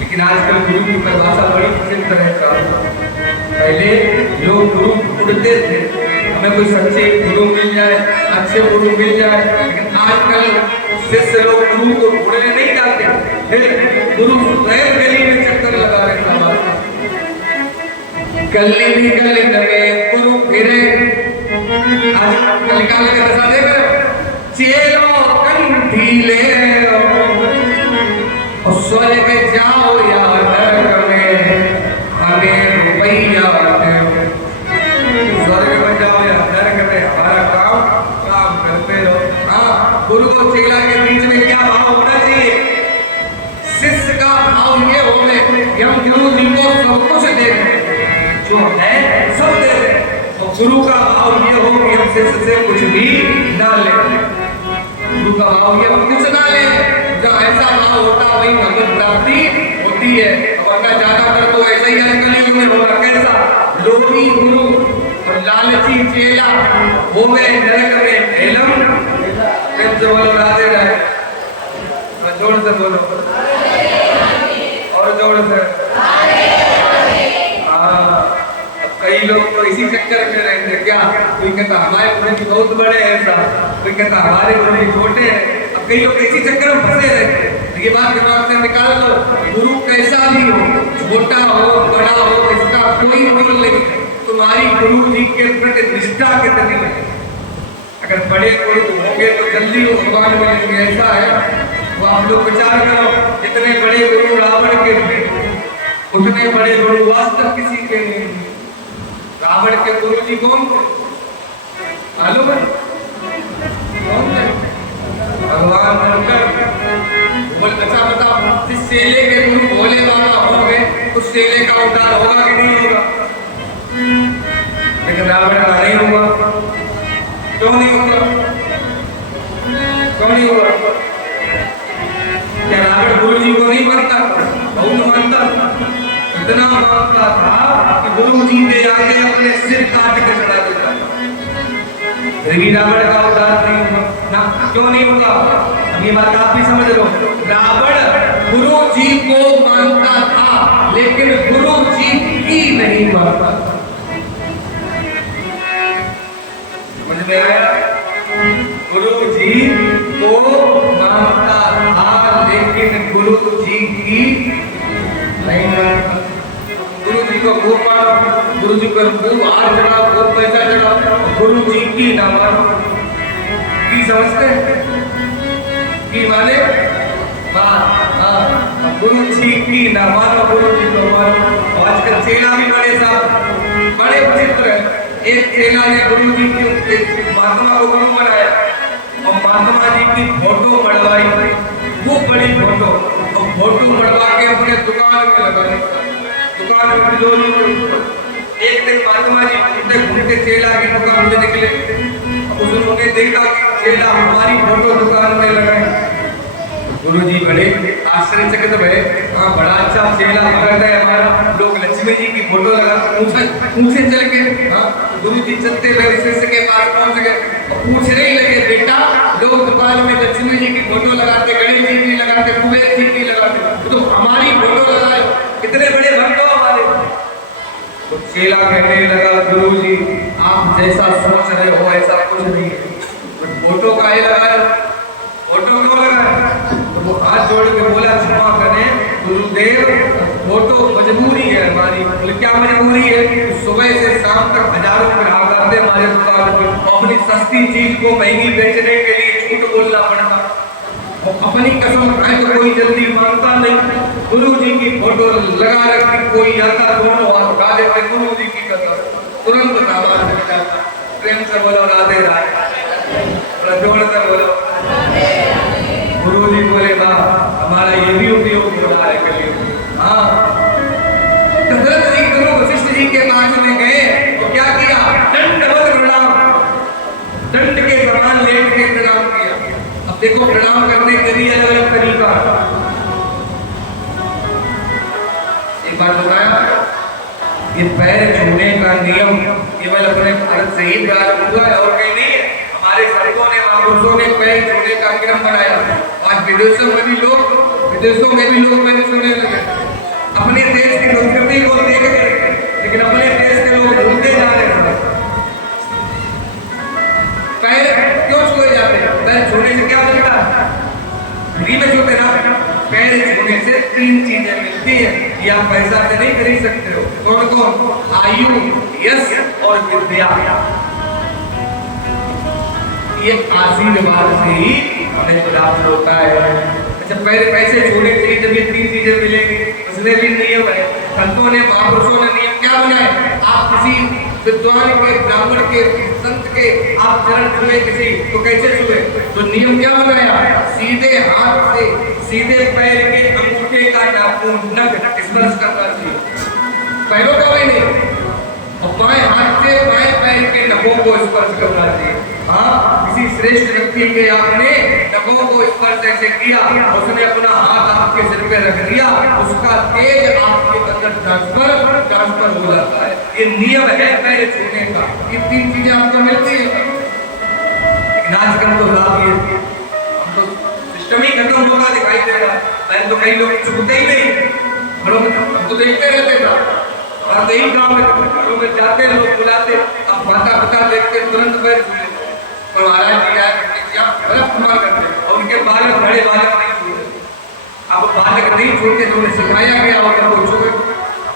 लेकिन आजकल गुरु की परिभाषा बड़ी प्रसिद्ध है। पहले लोग गुरु ढूंढते थे, हमें कोई सच्चे गुरु मिल जाए, अच्छे गुरु मिल जाए, लेकिन आजकल शिष्य लोग गुरु को ढूंढने नहीं जाते, फिर गुरु स्वयं गली में चक्कर लगा रहे हैं। गली भी गली में गुरु फिरे। आज कलिकाल के दशा देख रहे हो, चेलो कंठीले और स्वर्ग जाओ या नरक में हमें रुपया दो। स्वर्ग में जाओ या नरक में हमारा काम करते रहो। हाँ, गुरु और चेला के बीच में क्या भाव होना चाहिए? शिष्य का भाव ये हो कि हम गुरु जी को सब कुछ दे रहे, जो है सब दे रहे, और गुरु का भाव ये हो कि हम शिष्य से कुछ भी ना लें। गुरु का भाव ये हम कुछ ना लें। जब ऐसा भाव होता वही भगवत प्राप्ति होती है। वरना ज्यादातर तो ऐसा ही आजकल युग में होगा। कैसा? लोभी गुरु और लालची चेला वो में नरक में ढेलम। प्रेम से बोलो राधे राधे, और जोर से बोलो, और जोर से। हाँ, कई लोग तो इसी चक्कर में रहते क्या, कोई कहता हमारे गुरु जी बहुत बड़े हैं साहब, कोई कहता हमारे गुरु जी छोटे हैं। अब कई लोग इसी चक्कर में फंसे रहते हैं। ये बात दिमाग से निकाल लो, गुरु कैसा भी हो, छोटा हो बड़ा हो, इसका कोई मोल नहीं। तुम्हारी गुरु जी के प्रति निष्ठा कितनी है। अगर बड़े गुरु होंगे तो जल्दी वो भगवान मिलेंगे, ऐसा है। वो आप लोग विचार करो, इतने बड़े गुरु रावण के थे, उतने बड़े गुरु वास्तव किसी के नहीं। रावण के गुरु जी कौन थे मालूम है? कौन थे? भगवान शंकर। बोल अच्छा बताओ, जिस चेले के गुरु भोले बाबा होंगे उस चेले का उद्धार होगा कि नहीं होगा? लेकिन रावण का नहीं हुआ। क्यों नहीं हुआ? क्यों नहीं हुआ? क्या रावण गुरु जी को नहीं मानता? बहुत मानता, इतना मानता था कि गुरु जी के आगे अपने सिर काट के चढ़ा देता। लेकिन रावण का उद्धार नहीं हुआ ना। क्यों नहीं होगा? अब ये बात आप भी समझ लो। रावण गुरु जी को मानता था लेकिन गुरु जी की नहीं मानता। समझ में आया? गुरु जी को मानता था लेकिन गुरु जी की नहीं मानता। गुरु जी को खूब मानो, गुरु जी को खूब हार चढ़ाओ, खूब पैसा चढ़ाओ, गुरु जी की ना मानो। की समझते हैं? की माने गुरु जी की ना मानो, गुरु जी को मानो। आजकल चेला भी बड़े साहब बड़े विचित्र है। एक चेला ने गुरु जी की महात्मा को गुरु बनाया और महात्मा जी की फोटो मढ़वाई, वो बड़ी फोटो, और फोटो मढ़वा के अपने दुकान में लगाई। दुकान में तिजोरी में। एक दिन महात्मा जी घूमते घूमते चेला की दुकान में निकले। अब उन्होंने देखा कि चेला हमारी फोटो दुकान में लगाए। गुरु जी बड़े आश्चर्यचकित भये। हाँ, बड़ा अच्छा चेला भगत है हमारा, लोग लक्ष्मी जी की फोटो लगा पूछे चल के। हाँ, गुरु जी चलते हुए शिष्य के पास पहुंच गए और पूछने ही लगे, बेटा लोग दुकान में लक्ष्मी जी की फोटो लगाते, गणेश जी की लगाते, कुबेर जी की लगाते, तो हमारी फोटो लगाए, इतने बड़े भक्त हो हमारे। तो चेला कहने लगा, गुरु जी आप जैसा सोच रहे हो ऐसा कुछ नहीं है, फोटो काहे लगाए? फोटो क्यों लगाए? तो वो हाथ जोड़ के बोला, क्षमा करें गुरुदेव, फोटो मजबूरी है हमारी। बोले क्या मजबूरी है? सुबह से शाम तक हजारों ग्राहक आते हमारे दुकान पे, अपनी सस्ती चीज को महंगी बेचने के लिए झूठ बोलना पड़ता, अपनी कसम खाए तो कोई जल्दी मानता नहीं। गुरु जी की फोटो लगा रखी, कोई आता दोनों हाथ उठा देते, गुरु जी की कसम, तुरंत सामान मिल जाता। प्रेम से बोलो राधे राधे, जोड़ से बोलो। गुरु जी बोले वाह, हमारा ये भी उपयोग हो रहा है कलियुग। हाँ, दशरथ जी गुरु वशिष्ठ जी के पास में गए तो क्या किया? दंडवत प्रणाम, दंड के समान लेट के प्रणाम किया। अब देखो प्रणाम करने के लिए अलग अलग तरीका। एक बात बताया, ये पैर छूने का नियम केवल अपने भारत से ही प्रारंभ हुआ है और कहीं नहीं है। हमारे संतों ने महापुरुषों ने पैर छूने का क्रम बनाया। आज विदेशों में भी लोग पैर छूने लगे। अपने देश की संस्कृति को देख के, लेकिन अपने देश के लोग भूलते जा रहे हैं। पैर क्यों छुए जाते हैं? पैर छूने से क्या मिलता है? फ्री में छूते ना। पैर छूने से 3 चीजें मिलती है, ये आप पैसा से नहीं खरीद सकते हो। कौन कौन? आयु, यश और विद्या। ये आशीर्वाद से ही हमें प्राप्त होता है। अच्छा, पैसे छूने से जब ये 3 चीजें मिलेंगी, उसमें भी नियम है। संतों ने महापुरुषों ने नियम क्या बनाए? आप किसी विद्वान के, ब्राह्मण के, संत के आप चरण छुए किसी तो कैसे छुए? तो नियम क्या बनाया? सीधे हाथ से सीधे पैर के अंगूठे का नाखून नख स्पर्श करना चाहिए, पैरों का भी नहीं। और बाएं हाथ से बाएं पैर के नखों को स्पर्श करना चाहिए। हाँ, किसी किसी श्रेष्ठ व्यक्ति के आपने नखों को स्पर्श ऐसे किया, उसने अपना हाथ आपके सिर पे रख दिया, उसका तेज आपके अंदर ट्रांसफर हो जाता है। ये नियम है पैर छूने का। ये 3 चीजें आपको मिलती है। लेकिन आजकल तो साहब ये हम तो सिस्टम ही खत्म होगा दिखाई दे रहा है। पहले तो कई लोग छूते ही नहीं, हम तो देखते रहते थे और यही गाँव में घरों में जाते लोग बुलाते, अब माता पिता देखते तुरंत पैर छू लेते। और महाराज जी आप गलत इस्तेमाल करते और उनके बालक बड़े बालक नहीं छूते। अब बालक नहीं छूते तो उन्हें सिखाया गया होता वो छूए,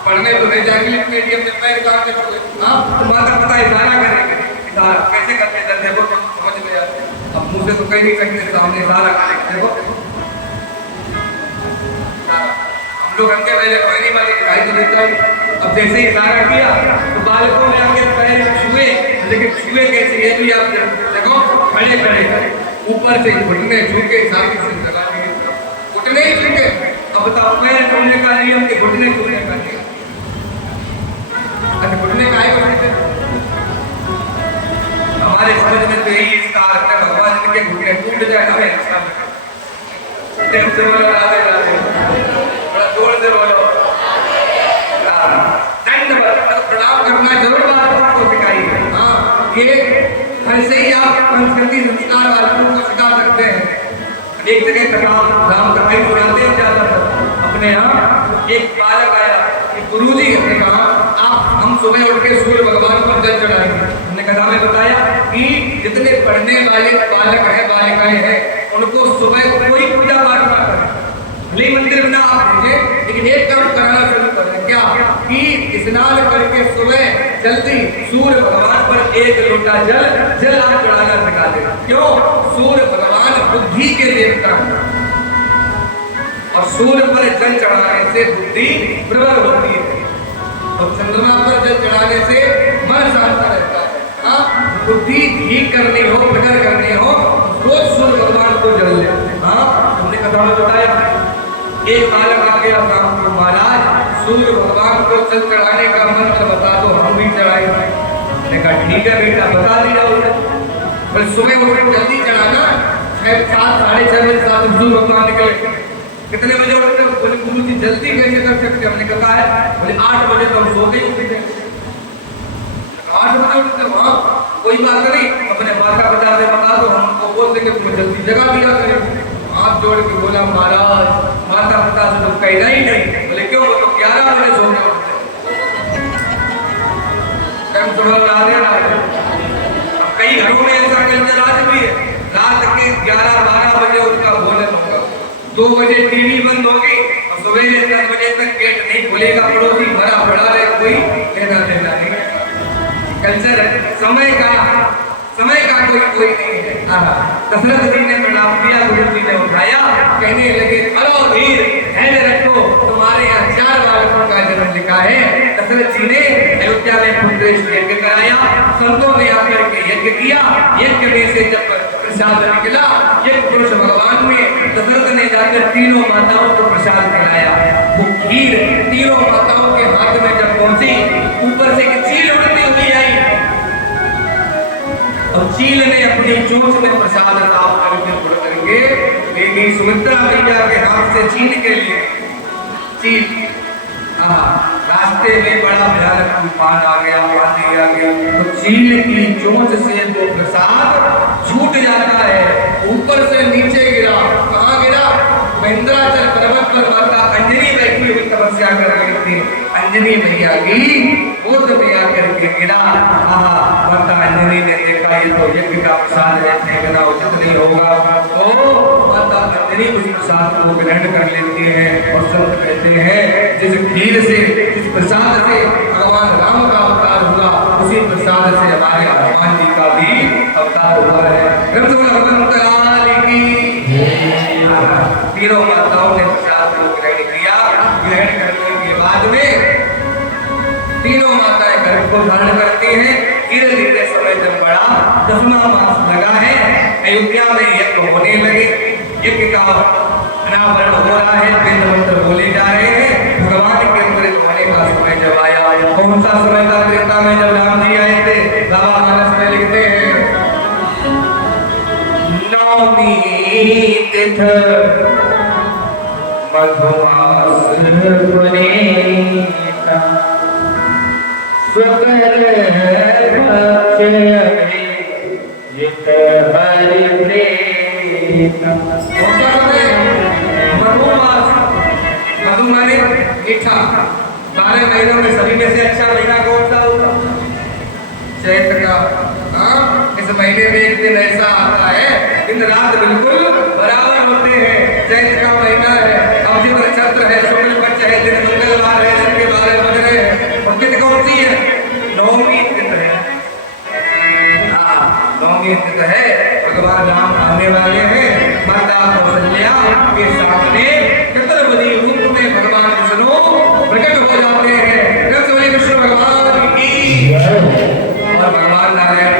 पढ़ने तो ले जाएंगे मीडियम में पैर काटते छूए। हाँ तो माता पिता इशारा करेंगे, इशारा कैसे करते थे देखो समझ में आते। अब मुँह से तो कहीं नहीं सकते, सामने इशारा करेंगे देखो। हम लोग अंधे पहले पहली वाली दिखाई तो देता है। अब जैसे ही इशारा किया तो बालकों में आगे पैर छुए, लेकिन छुए कैसे ये भी आप देखो, खड़े खड़े ऊपर से घुटने झुके साथी से लगा दिए, घुटने ही झुके। अब तो पैर छूने का नियम कि घुटने छूने का नियम। अच्छा घुटने का है हमारे समझ में तो यही इसका अर्थ है भगवान के घुटने टूट जाए हमें अच्छा लगे। बड़ा जोर से बोलो प्रणाम करना जरूर आपको सिखाई है। हाँ ये ऐसे ही आप संस्कृति संस्कार वालों को सिखा सकते हैं। एक जगह राम कहानी सुनाते हैं ज्यादा अपने यहाँ एक बालक आया कि गुरुजी ने कहा आप हम सुबह उठ के सूर्य भगवान को जल चढ़ाएंगे। हमने कथा में बताया कि जितने पढ़ने वाले बालक है बालिकाएं हैं उनको सुबह कोई पूजा पाठ ना करें, भले मंदिर में ना आप भेजे, लेकिन एक काम कराना शुरू करें क्या कि स्नान करके सुबह जल्दी सूर्य भगवान पर एक लोटा जल आप चढ़ाना सिखा दे। क्यों? सूर्य भगवान बुद्धि के देवता हैं और सूर्य पर जल चढ़ाने से बुद्धि प्रबल होती है और चंद्रमा पर जल चढ़ाने से मन शांत रहता है। हाँ बुद्धि ठीक करनी हो, प्रकट करनी हो, रोज सूर्य भगवान को जल ले। हाँ हमने कथा में बताया एक बालक आ गया राम को, महाराज सूर्य भगवान को जल चढ़ाने का मंत्र बता दो हम भी चढ़ाएंगे। मैंने कहा ठीक है बेटा बता दिया उसे। पर सुबह उठ जल्दी चढ़ाना 7 साढ़े 6 बजे साथ सूर्य भगवान निकले। कितने बजे उठते? बोले गुरु जी जल्दी कैसे कर सकते? हमने कहा है बोले 8 बजे तो हम सोते ही उठते 8 बजे उठते। वहाँ कोई बात नहीं, अपने माता पिता से बता दो हम उनको बोल देंगे तुम्हें जल्दी जगा दिया करेंगे। हाथ जोड़ के बोला महाराज माता पिता से तो कहना ही नहीं। बोले क्यों? वो तो 11 बजे सो गए उठते। अब कई घरों में ऐसा कल्चर आज भी है, रात के 11-12 बजे उनका भोजन होगा, 2 बजे टीवी बंद होगी और सवेरे 10 बजे तक गेट नहीं खुलेगा, पड़ोसी भरा पड़ा रहे, कोई लेना देना नहीं। कल्चर है समय का कोई नहीं है। दशरथ जी ने प्रणाम किया, गुरु जी ने उठाया, कहने लगे अरो वीर धैर्य रखो, तुम्हारे यहाँ 4 बालकों का जन्म लिखा है। दशरथ जी ने अयोध्या में पुत्रेश यज्ञ कराया, संतों ने आकर के यज्ञ किया। यज्ञ में से जब प्रसाद निकला यज्ञ पुरुष भगवान में, दशरथ ने जाकर तीनों माताओं को प्रसाद खिलाया। वो खीर तीनों माताओं के हाथ में जब पहुंची, ऊपर से एक चील उड़ती हुई आई और चील ने अपनी चोंच में प्रसाद ताप करके उड़ करके देवी सुमित्रा मैया के हाथ से छीन के लिए चील। रास्ते में बड़ा भयानक तूफान आ गया, पानी आ गया, तो चील की चोंच से वो प्रसाद छूट जाता है, ऊपर से नीचे गिरा। कहाँ गिरा? महेंद्राचल पर्वत पर माता अंजनी बैठी हुई तपस्या कर रही थी। अंजनी मैया की गोद में आकर के गिरा। माता अंजनी ने देखा ये तो यज्ञ का प्रसाद है, फेंकना उचित नहीं होगा, तो माता अंजनी उस प्रसाद को ग्रहण कर लेती है। और संत कहते हैं जिस खीर से जिस प्रसाद से भगवान राम का अवतार हुआ, उसी प्रसाद से हमारे हनुमान जी का भी अवतार हुआ है। तीनों माताओं ने प्रसाद को ग्रहण किया। ग्रहण करने के बाद में तीनों माताएं गर्भ को धारण करती हैं। धीरे धीरे समय जब बढ़ा, 10वां मास लगा है, अयोध्या में यज्ञ होने लगे। यज्ञ का अनावरण हो रहा है, वेद मंत्र बोले जा रहे हैं। भगवान के अमृत होने का समय जब आया, कौन सा समय था? त्रेता में जब राम जी आए थे। रामायण में लिखते हैं नौमी तिथ मधुमास पुनीता सकल जित हरि प्रीता। मधुमास, मधु माने मीठा। 12 महीनों में सभी में से अच्छा महीना कौन सा होगा? चैत्र का। इस महीने में एक दिन ऐसा आता है, दिन रात बिल्कुल बराबर होते हैं। चैत्र का महीना है, अवधि पर चंद्र है, शुक्ल पक्ष है, दिन मंगलवार है, दिन के 12 बज रहे हैं। और तिथि कौन सी है? नौमी तिथि है। नौमी तिथि है। भगवान राम आने वाले हैं। माता कौशल्या के सामने चतुर्भुज रूप में भगवान विष्णु प्रकट हो जाते हैं। विष्णु भगवान की और भगवान नारायण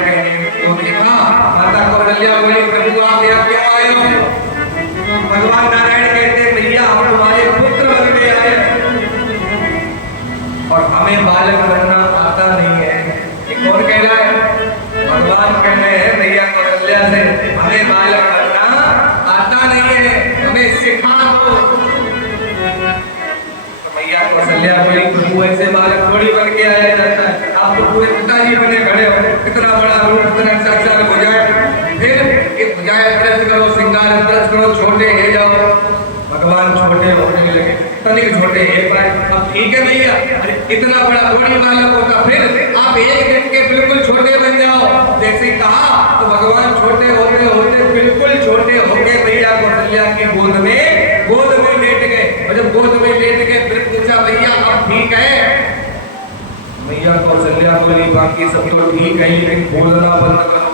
को देखा। माता कौशल्या बोली, प्रभु आप यहाँ क्यों आए हो? भगवान नारायण कहते हैं, भैया हम तुम्हारे पुत्र बन के आए और हमें बालक बनना आता नहीं है। ये कौन कह रहा है? भगवान कह रहे हैं भैया कौशल्या से, हमें बालक बनना आता नहीं है, हमें सिखा दो। भैया कौशल्या बोली, प्रभु ऐसे बालक थोड़ी बन के आया जाता है। आप तो पूरे पिताजी बने खड़े हो, इतना बड़ा रूप, इतना साक्षात भुजाएं, फिर ये भुजाएं ब्रश करो, श्रृंगार ब्रश करो, छोटे हे जाओ। भगवान छोटे होने लगे, तनिक छोटे हे पाए। अब ठीक है भैया, अरे इतना बड़ा थोड़ी बालक होता, फिर आप एक दिन के बिल्कुल छोटे बन जाओ। जैसे कहा तो भगवान छोटे होते होते बिल्कुल छोटे हो गए। भैया कौशल्या की गोद में लेट गए। और जब गोद में लेट गए फिर पूछा, भैया अब ठीक है? भैया कौशल्या बोली, बाकी सब तो ठीक है, लेकिन बोलना बंद करो।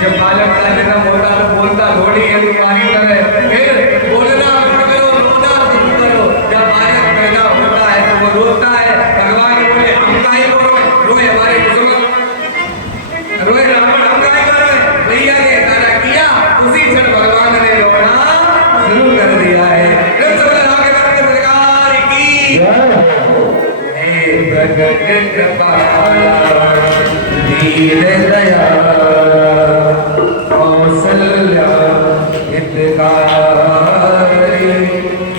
जब बालक का जन्म होता तो बोलता थोड़ी है तुम्हारी तरह, फिर बोलना बंद करो, रोना शुरू करो। जब बालक पैदा होता है तो वो रोता है। भगवान बोले, हम काहे को रोए? हमारे दुश्मन रोए, रावण हम काहे को रोए? भैया ने इशारा किया, उसी क्षण भगवान ने रोना शुरू कर दिया है। सरकार की प्रगट कृपाला दीन दयाल कौशल्या हितकारी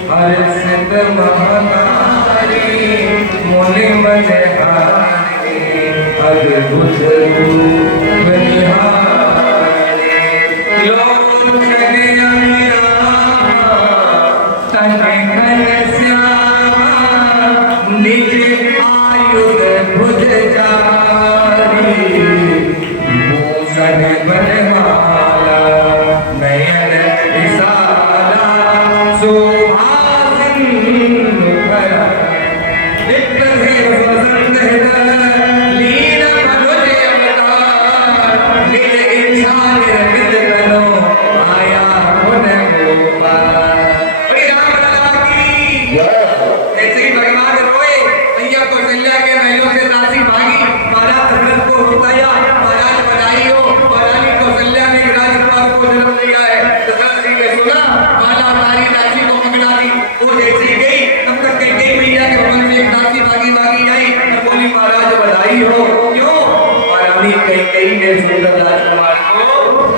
हर्षित महतारी मुनि मनहारी अद्भुत रूप निहारी लोचन अमीरा तन घन श्यामा निज आयुध भुज जारी भूषण बनमाला नयन विशाला शोभा सिंधु भरा नित्य देव वसंत लीन मनुज अवतार निज इच्छा निर्मित करो आया गुण गोपाल। ऐसे ही भगवान रोए। भैया कौशल्या के महलों से दासी भागी, महाराज दशरथ को बताया, महाराज बधाई हो, महारानी कौशल्या ने राजकुमार को जन्म दिया है। दशरथ जी ने सुना, माला तारी दासी को पकड़ा दी। वो जैसे ही गई, तब तक कई भैया के भवन से एक दासी भागी आई, तो बोली, महाराज बधाई हो। क्यों? महारानी कई ने सुंदर राजकुमार को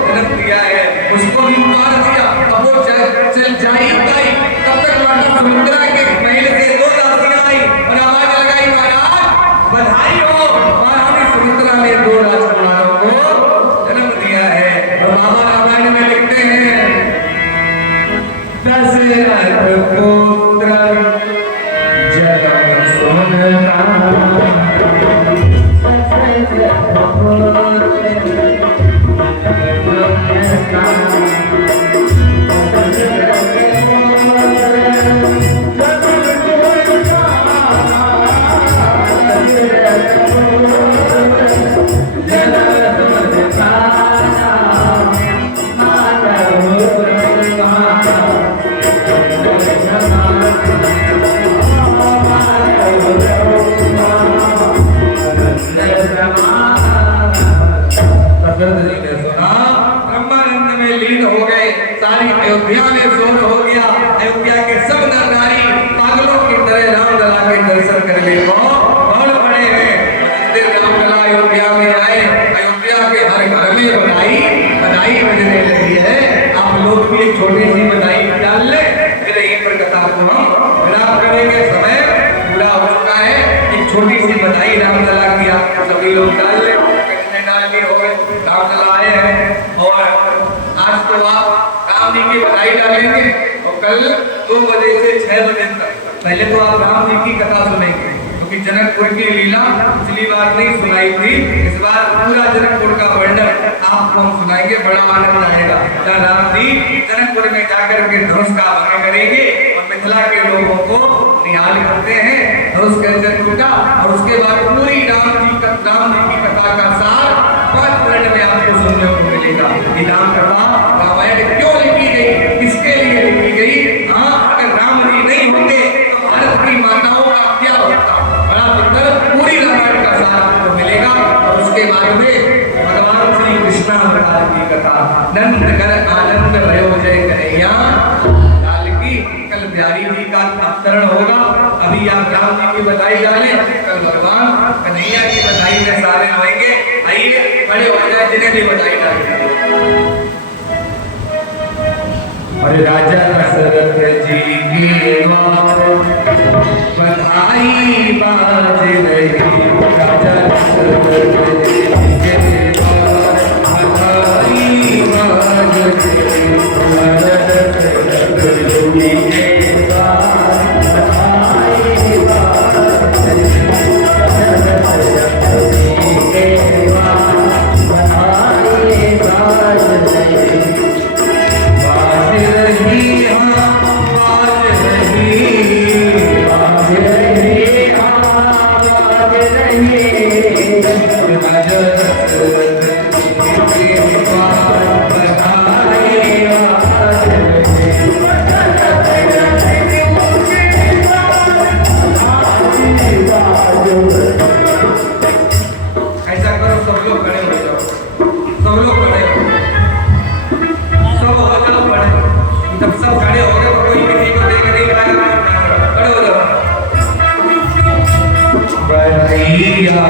जन्म दिया है, उसको भी मार दिया। अब वो चल जा ही पाई, तब तक माता सुमित्रा के महल से 2 दासियां आई और आवाज लगाई, महाराज बधाई हो, महारानी सुमित्रा ने 2 राजकुमारों को जन्म दिया है। और बाबा रामायण में लिखते हैं, दशरथ पुत्र जन्म सुनता दशरथ जी ने सुना, ब्रह्मानंद में लीन हो गए। सारी अयोध्या में शोर हो गया। अयोध्या के सब नर नारी पागलों की तरह रामलला के दर्शन करने को दौड़ पड़े हैं। जिस दिन रामलला अयोध्या में आए, अयोध्या के हर घर में बधाई बधाई बजने लगी है। आप लोग भी एक छोटी सी बधाई डाल ले, फिर यहीं पर कथा को हम विराम करेंगे। समय पूरा हो चुका है। एक छोटी सी बधाई रामलला की आप सभी लोग डाल ले, कितने डाल के हो गए, रामलला आए हैं और आज तो आप राम जी की बधाई डालेंगे और कल 2 बजे से 6 बजे तक पहले तो आप राम जी की कथा सुनेंगे, क्योंकि जनकपुर की लीला पिछली बार नहीं सुनाई थी, इस बार पूरा जनकपुर का वर्णन आपको हम सुनाएंगे। बड़ा आनंद आएगा जहाँ राम जी जनकपुर में जाकर के धनुष का भंग करेंगे और मिथिला के लोगों को निहाल करते हैं, धनुष कैसे टूटा, और उसके बाद पूरी राम जी की कथा का सार 5 मिनट में आपको सुनने को मिलेगा। ये राम कथा रामायण क्यों लिखी गई, किसके लिए लिखी गई। हाँ, अगर राम जी नहीं होते तो भारत की माताओं का क्या होता। बड़ा सुंदर पूरी रामायण का सार आपको मिलेगा। और उसके बाद में भगवान श्री कृष्ण अवतार की कथा, नंद कर आनंद भयो जय कन्हैया लाल की। कल बिहारी जी का अवतरण होगा। अभी आप राम जी की बधाई डालें, कल भगवान कन्हैया की बधाई में शामिल होंगे। आइए खड़े हो जाए जिन्हें भी बधाई डालें। और राजा दशरथ जी की बधाई बाज रही, राजा दशरथ जी के बधाई बाज रही, राजा दशरथ जी के बधाई बाज रही, बधाई बाज रही। ऐसा करो, सब लोग खड़े हो जाओ, सब लोग खड़े हो, सब हो जाओ खड़े। जब सब खड़े हो गए तो कोई किसी को देख नहीं पाएगा, खड़े हो जाओ। बधाइया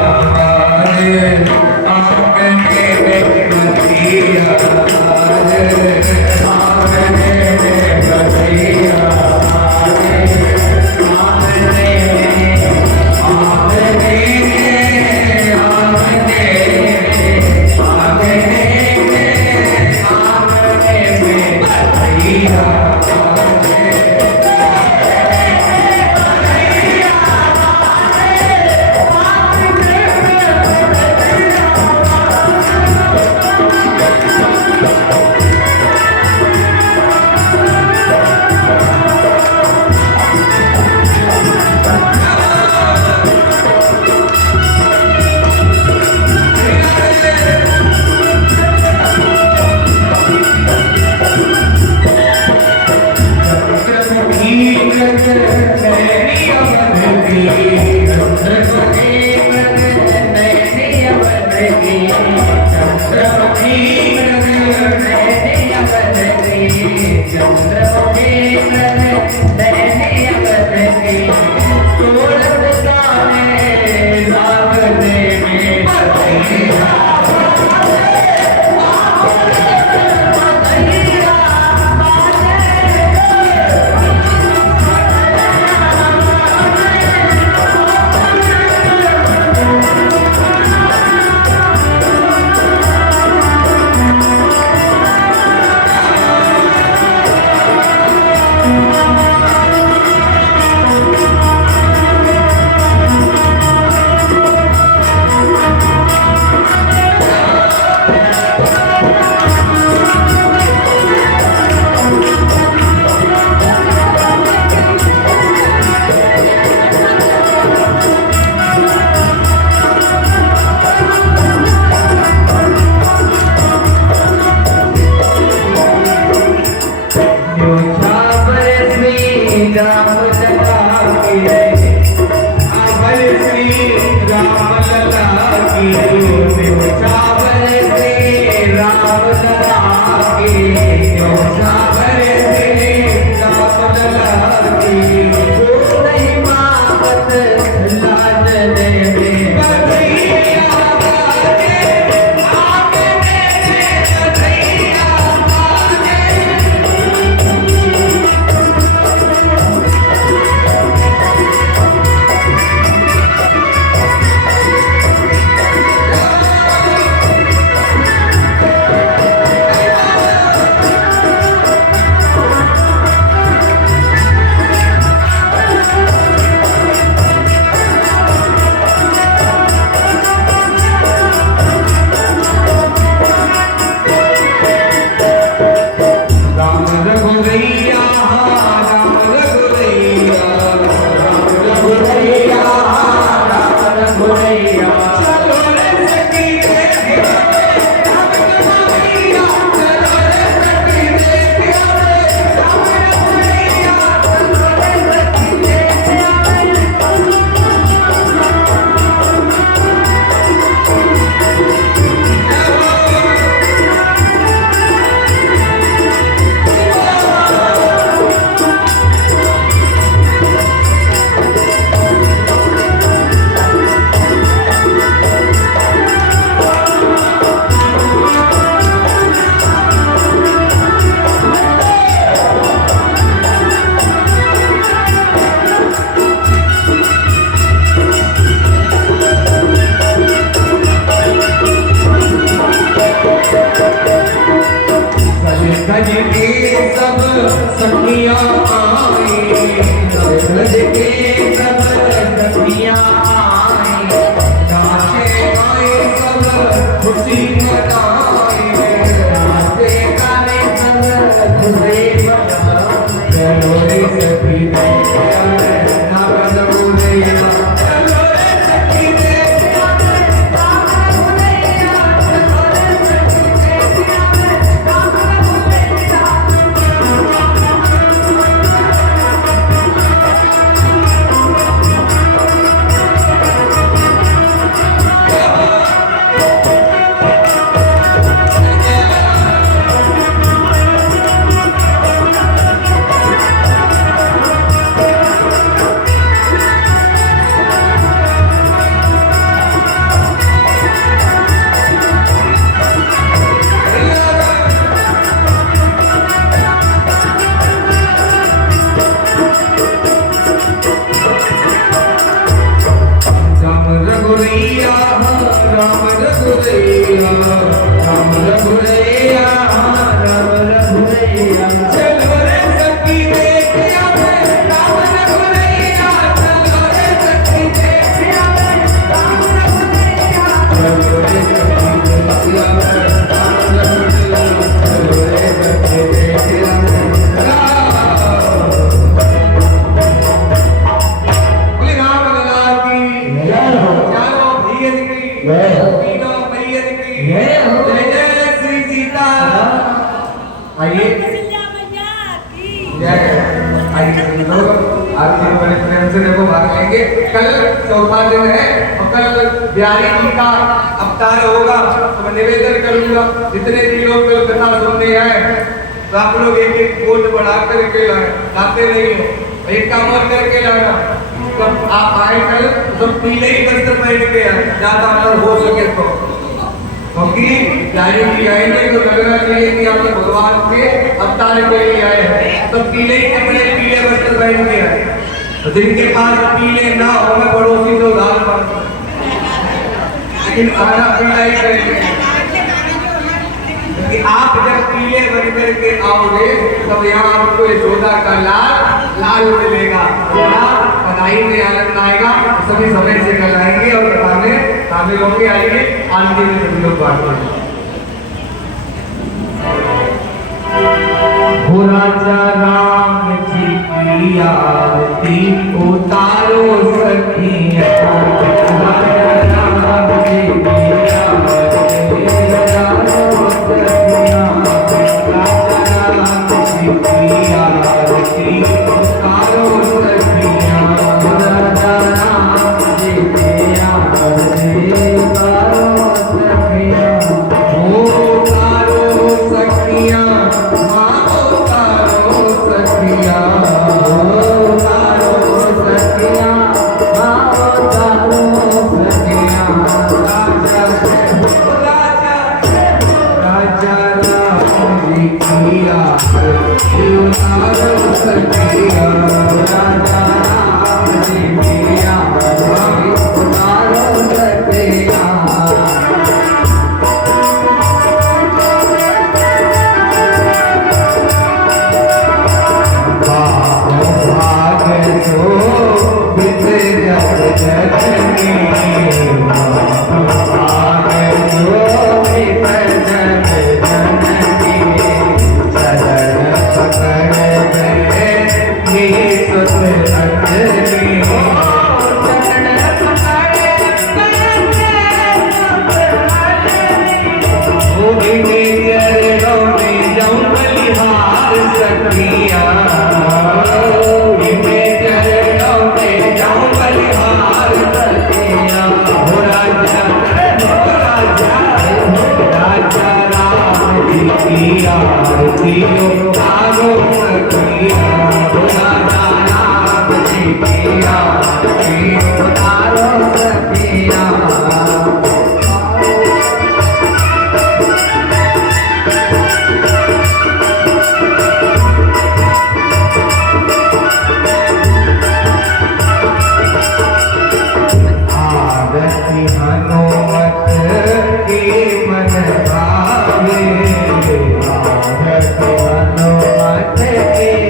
सखियां आई ब्रज के सब सखियां आई नाचे गाए सब खुशी मनाए नाचे गाए सब खुशी मनाए चलो रे सखी ना बदलो रे कल चौथा दिन है और कल बिहारी जी का अवतार होगा तो मैं निवेदन करूंगा जितने भी लोग कल कथा सुनने आए तो आप लोग एक एक वोट बढ़ा करके लाए लाते नहीं हो एक काम और करके लाना तो आप आए कल तो पीले ही वस्त्र पहन के ज्यादा अंदर हो सके तो क्योंकि बिहारी जी आएंगे तो लगना चाहिए कि आप भगवान के अवतार के लिए आए हैं तो पीले ही कपड़े पीले वस्त्र पहन के आए तो जिनके पास पीले ना हो मैं पड़ोसी तो दाल पड़ लेकिन खाना पीला ही करेंगे क्योंकि आप जब पीले बन करके आओगे तब यहाँ आपको यशोदा का लाल मिलेगा बधाई में आनंद आएगा सभी समय से कल आएंगे और खाने शामिल होके आएंगे आनंद में सभी लोग बांटेंगे। राजा राम जी की आरती उतारो सखिया राजा राम जी की आरती उतारो सखिया राजा राम जी की आरती उतारो सखिया राजा राम जी की आरती उतारो सखिया उतारो सखिया हनुमत के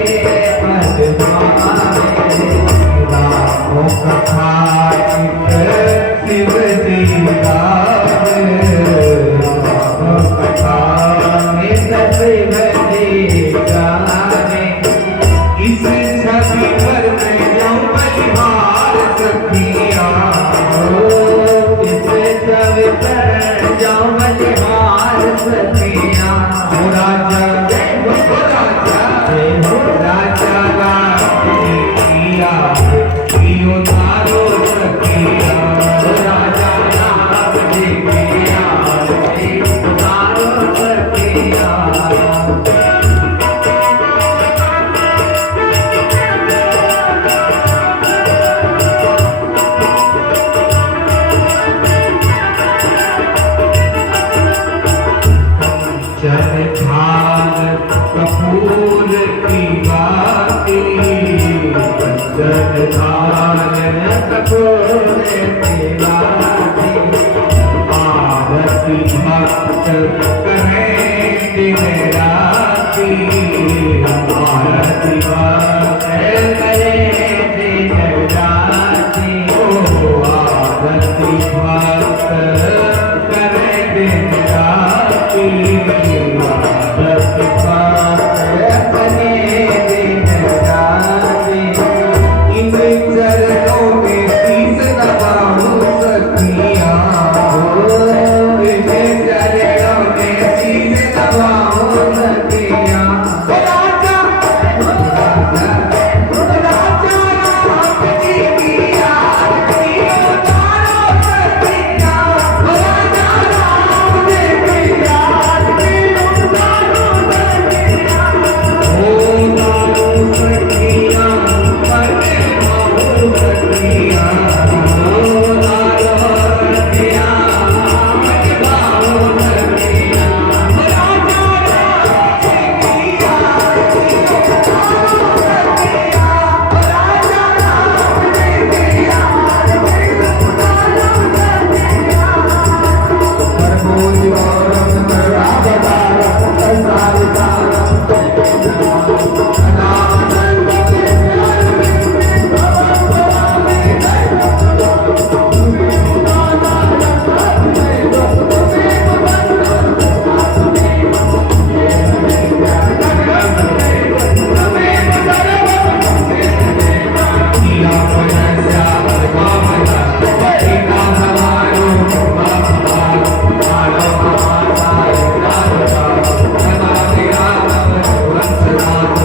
करें दिन राती